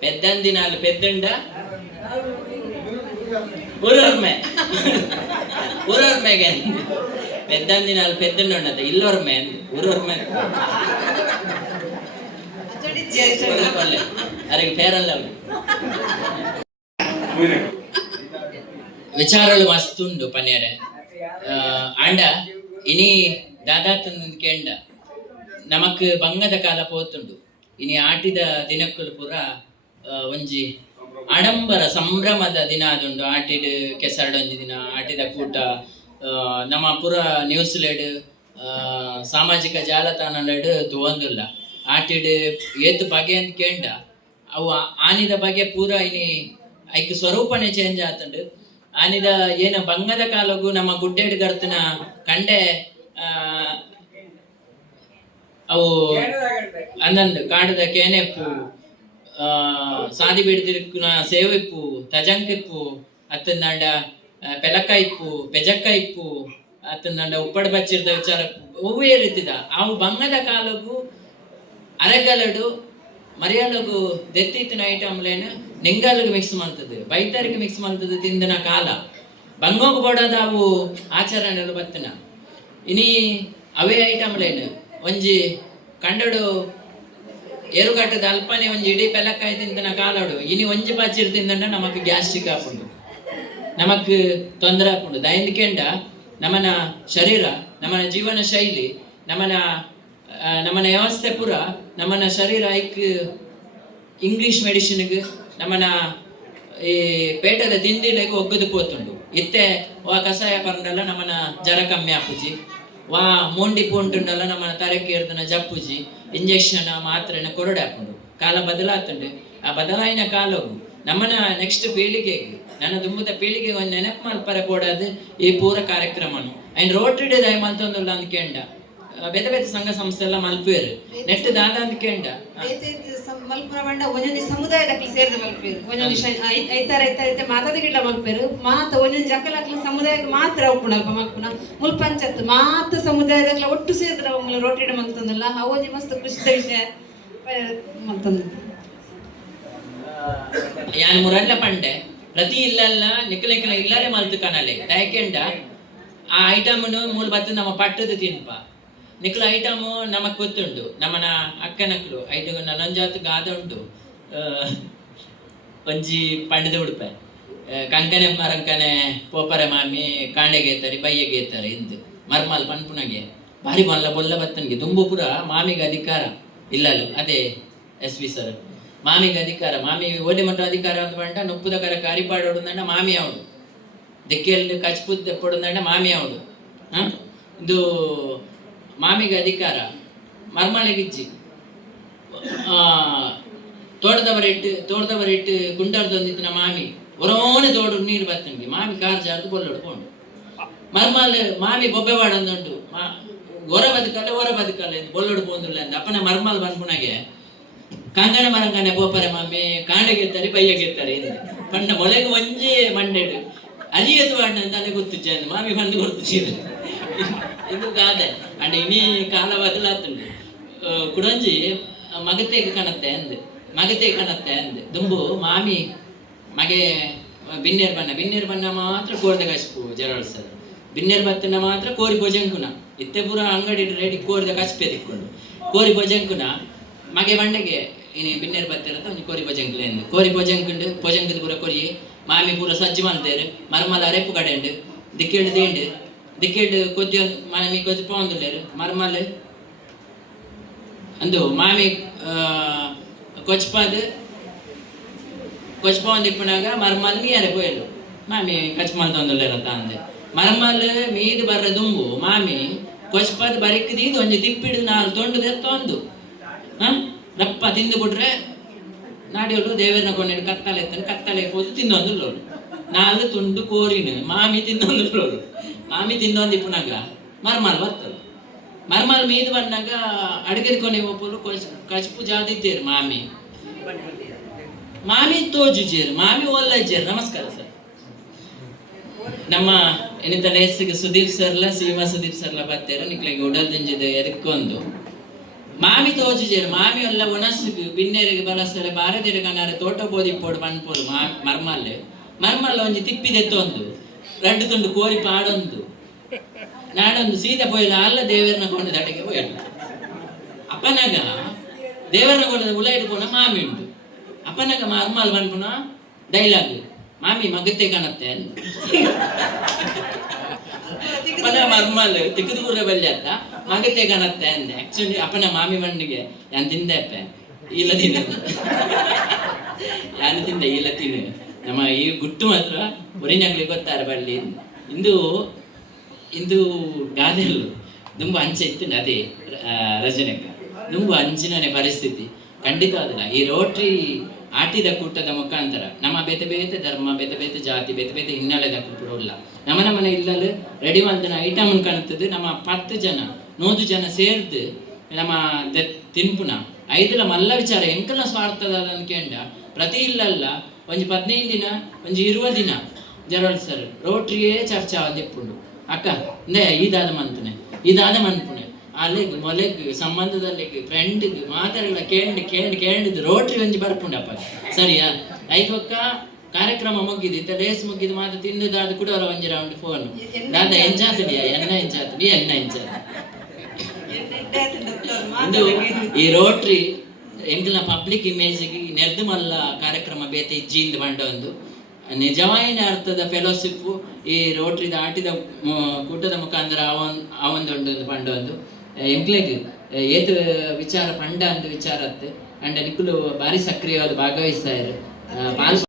పెద్దందినాలు పెద్దండ ఊరొర్మే ఊరొర్మెಗೆ పెద్దందినాలు పెద్దండ ఉన్నది ఇల్లొర్మే ఊరొర్మే అరే పేరల్ల విచారాలు మస్తుండు పనేరే అండ ఇని దాదాపు ಕೇಂಡ ನಮಕ್ ಬಂಗದ ಕಾಲ ಪೋತುಂಡು ಇನಿ ಆಟಿದ ದಿನಕ್ಕುಲು ಪೂರ ಒಂಜಿ ಆಡಂಬರ ಸಂಭ್ರಮದ ದಿನ ಆದುಂಡು ಆಟಿಡ್ ಕೆಸರಡೊಂಜಿ ದಿನ ಆಟಿದ ಕೂಟ ನಮ್ಮ ಪೂರ ನ್ಯೂಸ್ಲೆಡ್ ಸಾಮಾಜಿಕ ಜಾಲತಾಣಲೆಡ್ ತೂವೊಂದುಲ್ಲ ಆಟಿಡ್ ಏತು ಬಗೆ ಅಂತ ಕೇಂಡ ಅವು ಆನಿದ ಬಗೆ ಪೂರ ಇನಿ ಐಕ್ ಸ್ವರೂಪನೇ ಚೇಂಜ್ ಆತುಂಡು ಆನಿದ ಏನ ಬಂಗದ ಕಾಲಗು ನಮ್ಮ ಗುಡ್ಡೆಡ್ ಗರ್ತನ ಕಂಡೆ ಅವು ಅಂದಂದು ಕಾಡದ ಕೇನೆಪ್ಪು ಸಾದಿ ಬಿಡ್ದಿರ್ಕುನ ಸೇವಿಪ್ಪು ತಜಂಕಿಪ್ಪು ಅತ್ತಂದಾಂಡ ಪೆಲಕ ಇಪ್ಪು ಪೆಜಕ್ಕ ಇಪ್ಪು ಅತ್ತಂದಾಂಡ ಉಪ್ಪಡ ಬಚ್ಚಿರ್ದ ವಿಚಾರ ಒವ್ವೇ ರೀತಿದ ಅವು ಬಂಗದ ಕಾಲಗು ಅರೆಗಲಡು ಮರಿಯಲಗು ದೆತ್ತಿತ್ತಿನ ಐಟಮ್ಲೇನು ನಿಂಗಲ್ಗೆ ಮಿಕ್ಸ್ ಮಾಡ್ತದೆ ಬೈತರಿಗೆ ಮಿಕ್ಸ್ ಮಾಡ್ತದೆ ತಿಂದಿನ ಕಾಲ ಬಂಗೋಗು ಬಡದ ಅವು ಆಚರಣೆಗಳು ಬತ್ತನ ಇನಿ ಅವೇ ಐಟಮ್ಲೇನು ಒಂಜಿ ಕಂಡಡು ಏರುಗಟ್ಟದ ಅಲ್ಪನೆ ಒಂಜಿ ಇಡೀ ಪೆಲಕ್ಕಾಯಿ ತಿಂತನ ಕಾಲಡು ಇನಿ ಒಂಜಿ ಬಚ್ಚಿರ್ ತಿಂದಂಡ ನಮಕ್ ಗ್ಯಾಸ್ಟ್ರಿಕ್ ಆಪುಂಡು ನಮಕ್ ತೊಂದರೆ ಆಪುಂಡು ದೈಂದಿಕೆಂಡ ನಮನ ಶರೀರ ನಮನ ಜೀವನ ಶೈಲಿ ನಮನ ವ್ಯವಸ್ಥೆ ಪೂರ ನಮನ ಶರೀರ ಐಕ್ ಇಂಗ್ಲಿಷ್ ಮೆಡಿಸಿನ್ಗೆ ನಮನ ಈ ಪೇಟದ ತಿಂಡಿಲೆಗೆ ಒಗ್ಗದು ಪೋತುಂಡು ಇತ್ತೆ ವಾ ಕಷಾಯ ಪರ್ಂಡಲ್ಲ ನಮನ ಜರ ಕಮ್ಮಿ ಆಪುಜಿ ವಾ ಮೊಂಡಿ ಪೋಂಟುಂಡಲ್ಲ ನಮ್ಮನ ತರಕ್ಕೆ ಇರ್ದನ ಜಪ್ಪುಜಿ ಇಂಜೆಕ್ಷನ್ ಮಾತ್ರೆನ ಕೊರಡೆ ಹಾಕೊಂಡು ಕಾಲ ಬದಲಾತುಂಡು ಆ ಬದಲಾಯಿನ ಕಾಲವು ನಮ್ಮನ ನೆಕ್ಸ್ಟ್ ಪೀಳಿಗೆಗೆ ನನ್ನ ದುಂಬದ ಪೀಳಿಗೆಗೆ ಒಂದು ನೆನಪು ಮಲ್ಪರ ಕೊಡೋದು ಈ ಪೂರ ಕಾರ್ಯಕ್ರಮನು ಐನ್ ರೋಟ್ರಿಡ್ ದಯ ಮಲ್ತೊಂದುಲ್ಲ ಅಂದ್ಕೇಂಡ ಬೇತೆ ಬೇತೆ ಸಂಘ ಸಂಸ್ಥೆ ಎಲ್ಲ ಮಲ್ಪೇರು ನೆಟ್ ದಾದ ಅಂದ್ಕೇಂಡ ಮಲ್ಪುರ ಬಂಡ ಒಂದೊಂದು ಸಮುದಾಯದಕ್ಕೆ ಸೇರಿದ ಮಲ್ಪೇರು ಒಂದೊಂದು ಐತಾರ ಮಾತಾದಿಗಿಡ್ಲ ಮಲ್ಪೇರು ಮಾತ ಒಂದೊಂದು ಜಕ್ಕಲಕ್ಲ ಸಮುದಾಯಕ್ಕೆ ಮಾತ್ರ ಒಪ್ಪುಣಲ್ಪ ಮಲ್ಪುನ ಮುಲ್ ಪಂಚಾಯತ್ ಮಾತ ಸಮುದಾಯದಕ್ಲ ಒಟ್ಟು ಸೇರಿದ್ರ ಅವಂಗ್ಲ ರೋಟಿಡ್ ಮಲ್ತಂದಲ್ಲ ಅವೊಂಜಿ ಮಸ್ತ್ ಖುಷಿದ ವಿಷಯ ಮಲ್ತಂದ ಯಾನ್ ಮುರಲ್ಲ ಪಂಡೆ ಪ್ರತಿ ಇಲ್ಲಲ್ಲ ನಿಖಲೆಕ್ಕಲ ಇಲ್ಲರೆ ಮಲ್ತು ಕನಲೆ ದಯಕೆಂಡ ಆ ಐಟಮ್ನು ಮೂಲ ಬತ್ತು ನಮ್ಮ ಪಟ್ಟದ ತಿನ್ಪ ನಿಖಲ ಐಟಮು ನಮಕ್ ಗೊತ್ತುಂಡು ನಮ್ಮನ ಅಕ್ಕನಕ್ಲು ಐಟು ನನ್ನೊಂಜಾತು ಗಾದ ಉಂಟು ಒಂಜಿ ಪಂಡದ ಉಡುಪೆ ಕಂಕನೆ ಮರಂಕನೆ ಪೋಪರೆ ಮಾಮಿ ಕಾಂಡೆಗೇತರಿ ಬಯ್ಯಗೇತಾರೆ ಇಂದು ಮರ್ಮಲ್ ಪನ್ಪುನಗೆ ಭಾರಿ ಬಲ್ಲ ಬೊಲ್ಲ ಬತ್ತನ್ಗೆ ತುಂಬು ಪುರ ಮಾಮಿಗೆ ಅಧಿಕಾರ ಇಲ್ಲಲು ಅದೇ ಎಸ್ ವಿ ಸರ್ ಮಾಮಿಗೆ ಅಧಿಕಾರ ಮಾಮಿ ಓದಿ ಮಟ್ಟ ಅಧಿಕಾರ ಅಂತ ಬಂಡ ನುಪ್ಪುದ ಕರ ಕಾರಿಪಾಡೋಡುಂದಂಡ ಮಾಮಿ ಅವಡು ದಿಕ್ಕೆಯಲ್ಲಿ ಕಚ್ಪುದ್ ಪೊಡುಂದಂಡ ಮಾಮಿ ಅವಡು ಇದು ಮಾಮಿಗೆ ಅಧಿಕಾರ ಮರ್ಮಳೆಗಿಜ್ಜಿ ತೋಟದವರಿಟ್ಟು ಕುಂಟಾಡ್ದೊಂದಿತ್ತಿನ ಮಾಮಿ ಒರೋನೆ ತೋಡು ನೀರು ಬತ್ತನ್ಗೆ ಮಾಮಿ ಕಾರ್ ಜಾರ್ದು ಬೊಲ್ಲೊಡ್ಕೊಂಡು ಮರ್ಮಲ್ ಮಾಮಿ ಬೊಬ್ಬೆ ಬಾಡೊಂದುಂಟು ಹೊರ ಬದುಕಲ್ಲ ಎಂದು ಬೊಲ್ಲೊಡು ಪೋಂದುಲ್ಲ ಅಂತ ಅಪ್ಪನ ಮರ್ಮಲ್ ಬಂದ್ಪುಣಗೆ ಕಂಗನ ಮರಂಗನೆ ಬೋಪರೆ ಮಾಮಿ ಕಾಂಡೆಗೆತ್ತಾರೆ ಬಯ್ಯಗೆತ್ತಾರೆ ಎಂದು ಪಂಡ ಮೊಳೆಗೆ ಒಂಜಿ ಮಂಡೆಡು ಅರಿಯತು ಅಣ್ಣ ಅಂತ ಅದೇ ಗೊತ್ತಿಚ್ಚ ಮಾಮಿ ಬಂದು ಗೊತ್ತಿಚ್ಚಿದ್ರು ಇದು ಗಾದೆ ಅಂಡ್ ಇನಿ ಕಾಲ ಬದಲಾತುಂಡು ಕುಡೊಂಜಿ ಮಗತೆಗೆ ಕಣತ್ತೆ ಅಂದು ದುಂಬು ಮಾಮಿ ಮಗೆ ಬಿನ್ನೇರ್ ಬಣ್ಣ ಮಾತ್ರ ಕೋರ್ದ ಕಚ್ಪು ಜರಳ್ಸದು ಬಿನ್ನೇರ್ ಬತ್ತನ ಮಾತ್ರ ಕೋರಿ ಭೋಜಂಕುನ ಇತ್ತೆ ಪೂರ ಅಂಗಡಿ ರೇಡಿ ಕೋರಿದ ಕಚ್ಪೆ ತಿಕ್ಕೊಂಡು ಕೋರಿ ಭೋಜಂಕುನ ಮಗೆ ಬಂಡೆಗೆ ಇನಿ ಬಿನ್ನೇರ್ ಬತ್ತಿರತ್ತ ಒಂಜಿ ಕೋರಿ ಭೋಜಂಕುಲೆ ಎಂದು ಕೋರಿ ಭೋಜಂಕುಂಡು ಭೋಜಂಕದ ಪೂರ ಕೊರಿ ಮಾಮಿ ಪೂರ ಸಜ್ಜು ಮಲ್ತೇರು ಮರ್ಮಲ ಅರೆಪ್ಪು ಕಡೆಂಡು ದಿಕ್ಕೆಡು ಕೊದ್ದಿ ಮಾಮಿ ಕೊದ್ದಿ ಪೋಂದುಲ್ಲೇರು ಮರ್ಮಲ್ ಅಂದು ಮಾಮಿ ಕೊಚ್ಪಾದು ಕೊಚ್ಪೊಂದಿಪ್ಪನಾಗ ಮರ್ಮಲ್ ನೀರೆ ಪೋಯಲು ಮಾಮಿ ಕಚ್ಮಲ್ ತೊಂದುಲ್ಲೇರತ್ತ ಅಂದೆ ಮರ್ಮಲ್ ಮೀದು ಬರ್ರ ದುಂಬು ಮಾಮಿ ಕೊಚ್ಪದ್ ಬರಿಕ್ಕಿದ್ದು ಒಂಜಿ ತಿಪ್ಪಿಡು ನಾಲ್ ತೊಂಡು ತೆತ್ತೊಂದು ರಪ್ಪ ತಿಂದು ಬಿಟ್ರೆ ನಾಡಿಯೋಳು ದೇವರನ್ನ ಕೊಂಡೆ ಕತ್ತಲೆ ಎತ್ತನು ಕತ್ತಲೆ ಹೋದು ತಿನ್ನೊಂದು ನಾಲ್ಕು ತುಂಡು ಕೋರಿನು ಮಾಮಿ ತಿನ್ನೊಂದು ಮಾಮಿ ತಿನ್ನೊಂದು ಪುನಗ ಮರ್ಮಲ್ ಬರ್ತದೆ ಮರ್ಮಲ್ ಮೀದು ಬಂದಾಗ ಅಡುಗೆ ಕೊನೆ ಒಪ್ಪಲು ಕಚ್ಪು ಜಾದಿದ್ದೇರು ಮಾಮಿ ತೋಜುಜೇರು ಮಾಮಿ ಒಲ್ಲಜ್ಜೇರು ನಮಸ್ಕಾರ ಸರ್ ನಮ್ಮ ಏನಿತ ನೇಸಿಗೆ ಸುದೀಪ್ ಸರ್ಲ ಸೀಮಾ ಸುದೀಪ್ ಸರ್ಲ ಬರ್ತಾರೆ ನಿಕ್ಲಿಗೆ ಉಡಲ್ ದಿಂಜಿದೆ ಎದಕ್ಕೊಂದು ಮಾಮಿ ತೋಜುಜೇರು ಮಾಮಿ ಎಲ್ಲ ಒಣಸುಗು ಬಿನ್ನೆರಿಗೆ ಬಲಸರೆ ಬಾರದಿರ ಕಣ್ಣಾರೆ ತೋಟ ಬೋದಿಪ್ಪೋಡು ಪಣ್ಪೋಡು ಮರ್ಮಲ್ಲ ಒಂಜಿ ತಿಪ್ಪಿದೆತ್ತೊಂದು ರಡ್ಡು ತುಂಡು ಕೋರಿ ಪಾಡೊಂದು ನಾಡೊಂದು ಸೀದಾ ಪೋಯಿಲ್ಲ ಅಲ್ಲ ದೇವರನ್ನ ಕೊಂಡು ದಟಗೆ ಹೋಯಲ್ಲ ಅಪ್ಪನಾಗ ದೇವರನ್ನ ಕೊಂಡ ಉಲ ಇಟ್ಕೊಂಡ ಮಾಮಿ ಉಂಟು ಅಪ್ಪನಾಗ ಮರ್ಮಲ್ ಬಂದ್ಪುನ ಡೈಲಾಗ್ ಮಾಮಿ ಮಗತ್ತೆ ಕಾಣತ್ತೆ ಅಪ್ಪನ ಮರ್ಮಲ್ ತಿಕ್ಕದೂರ ಬಲ್ಲಿ ಅತ್ತ ಮಗತ್ತೆ ಕಾಣತ್ತೆ ಅಂದೆ ಆಕ್ಚುಲಿ ಅಪ್ಪನ ಮಾಮಿ ಮಣ್ಣಿಗೆ ಯಾನ್ ತಿಂದೆ ಅಪ್ಪ ಇಲ್ಲ ತಿನ್ನ ಯಾನು ತಿಂದೆ ಇಲ್ಲ ತಿನ್ನು ನಮ್ಮ ಈ ಗುಟ್ಟು ಮಾತ್ರ ಒರಿನಾಗ್ಲಿ ಗೊತ್ತಾರೆ ಬಳ್ಳಿ ಇಂದು ಗಾದೆಲ್ಲು ದುಂಬು ಅಂಚೆ ಇತ್ತು ಅದೇ ರಜನೆಕ ದುಂಬು ಅಂಚಿನನೆ ಪರಿಸ್ಥಿತಿ ಖಂಡಿತ ಅದಲ್ಲ ಈ ರೋಟ್ರಿ ಆಟಿದ ಕೂಟದ ಮುಖಾಂತರ ನಮ್ಮ ಬೇತೆ ಬೇತೆ ಧರ್ಮ ಬೇತೆ ಬೇತೆ ಜಾತಿ ಬೇತೆ ಬೇತೆ ಹಿನ್ನೆಲೆದ ಕೂಟಲ್ಲ ನಮ್ಮನೆ ಇಲ್ಲಲು ರೆಡಿ ಮಾಡಿದ ಐಟಮ್ ಕಾಣುತ್ತದೆ ನಮ್ಮ 10 ಜನ 100 ಜನ ಸೇರ್ದು ನಮ್ಮ ತಿನ್ಪುನ 5 ಮಲ್ಲ ವಿಚಾರ ಎಂಕಲ ಸ್ವಾರ್ಥದ ಅನ್ಕೊಂಡ ಪ್ರತಿ ಇಲ್ಲಲ್ಲ ಒಂಜಿ 15 ದಿನ ಒಂಜಿ 20 ದಿನ ಜರಳ್ ಸರ್ ರೋಟ್ರಿಯೇ ಚರ್ಚೆ ಆದಿಪ್ಪುಂಡು ಅಕ್ಕ ಇಂದೇ ಇದಾದ ಮನ್ಪುನೆ ಅಲೆಗ್ ಮೊಲೆಗ್ ಸಂಬಂಧದಲ್ಲಿ ಫ್ರೆಂಡ್ಗೆ ಮಾತಾಡಲ್ಲ ಕೇಳಿದ್ದು ರೋಟ್ರಿ ಒಂಜಿ ಬರ್ಪುಂಡಪ್ಪ ಸರಿಯಾ ಐವಕ್ಕ ಕಾರ್ಯಕ್ರಮ ಮುಗಿದು ಇತ್ತ ರೇಸ್ ಮುಗಿದು ಮಾತು ತಿಂದುದಾದ ಕೂಡ ಒಂಜಿ ರೌಂಡ್ ಫೋನ್ ದಾದ ಎಂಜಾತಡಿಯ ಎನ್ನ ಎಂಜಾತಡಿ ಇದು ಈ ರೋಟ್ರಿ ಎಂಕಲ್ನ ಪಬ್ಲಿಕ್ ಇಮೇಜಿಗೆ ನೆರ್ದು ಮಲ್ಲ ಕಾರ್ಯಕ್ರಮ ಬೇತೆ ಇಜ್ಜಿಂದ ಬಂಡ ಒಂದು ನಿಜವಾಯಿನ ಅರ್ಥದ ಫೆಲೋಶಿಪ್ ಈ ರೋಟ್ರಿದ ಆಟಿದ ಕೂಟದ ಮುಖಾಂತರ ಅವೊಂದು ಪಂಡ ಒಂದು ಎಂಕ್ಲೆಗ್ ಏತ್ ವಿಚಾರ ಪಂಡ ಅಂತ ವಿಚಾರತ್ತೆ ಅಂಡ್ ನಿಕ್ಕುಲು ಭಾರಿ ಸಕ್ರಿಯವಾದ ಭಾಗವಹಿಸ್ತಾ ಇರು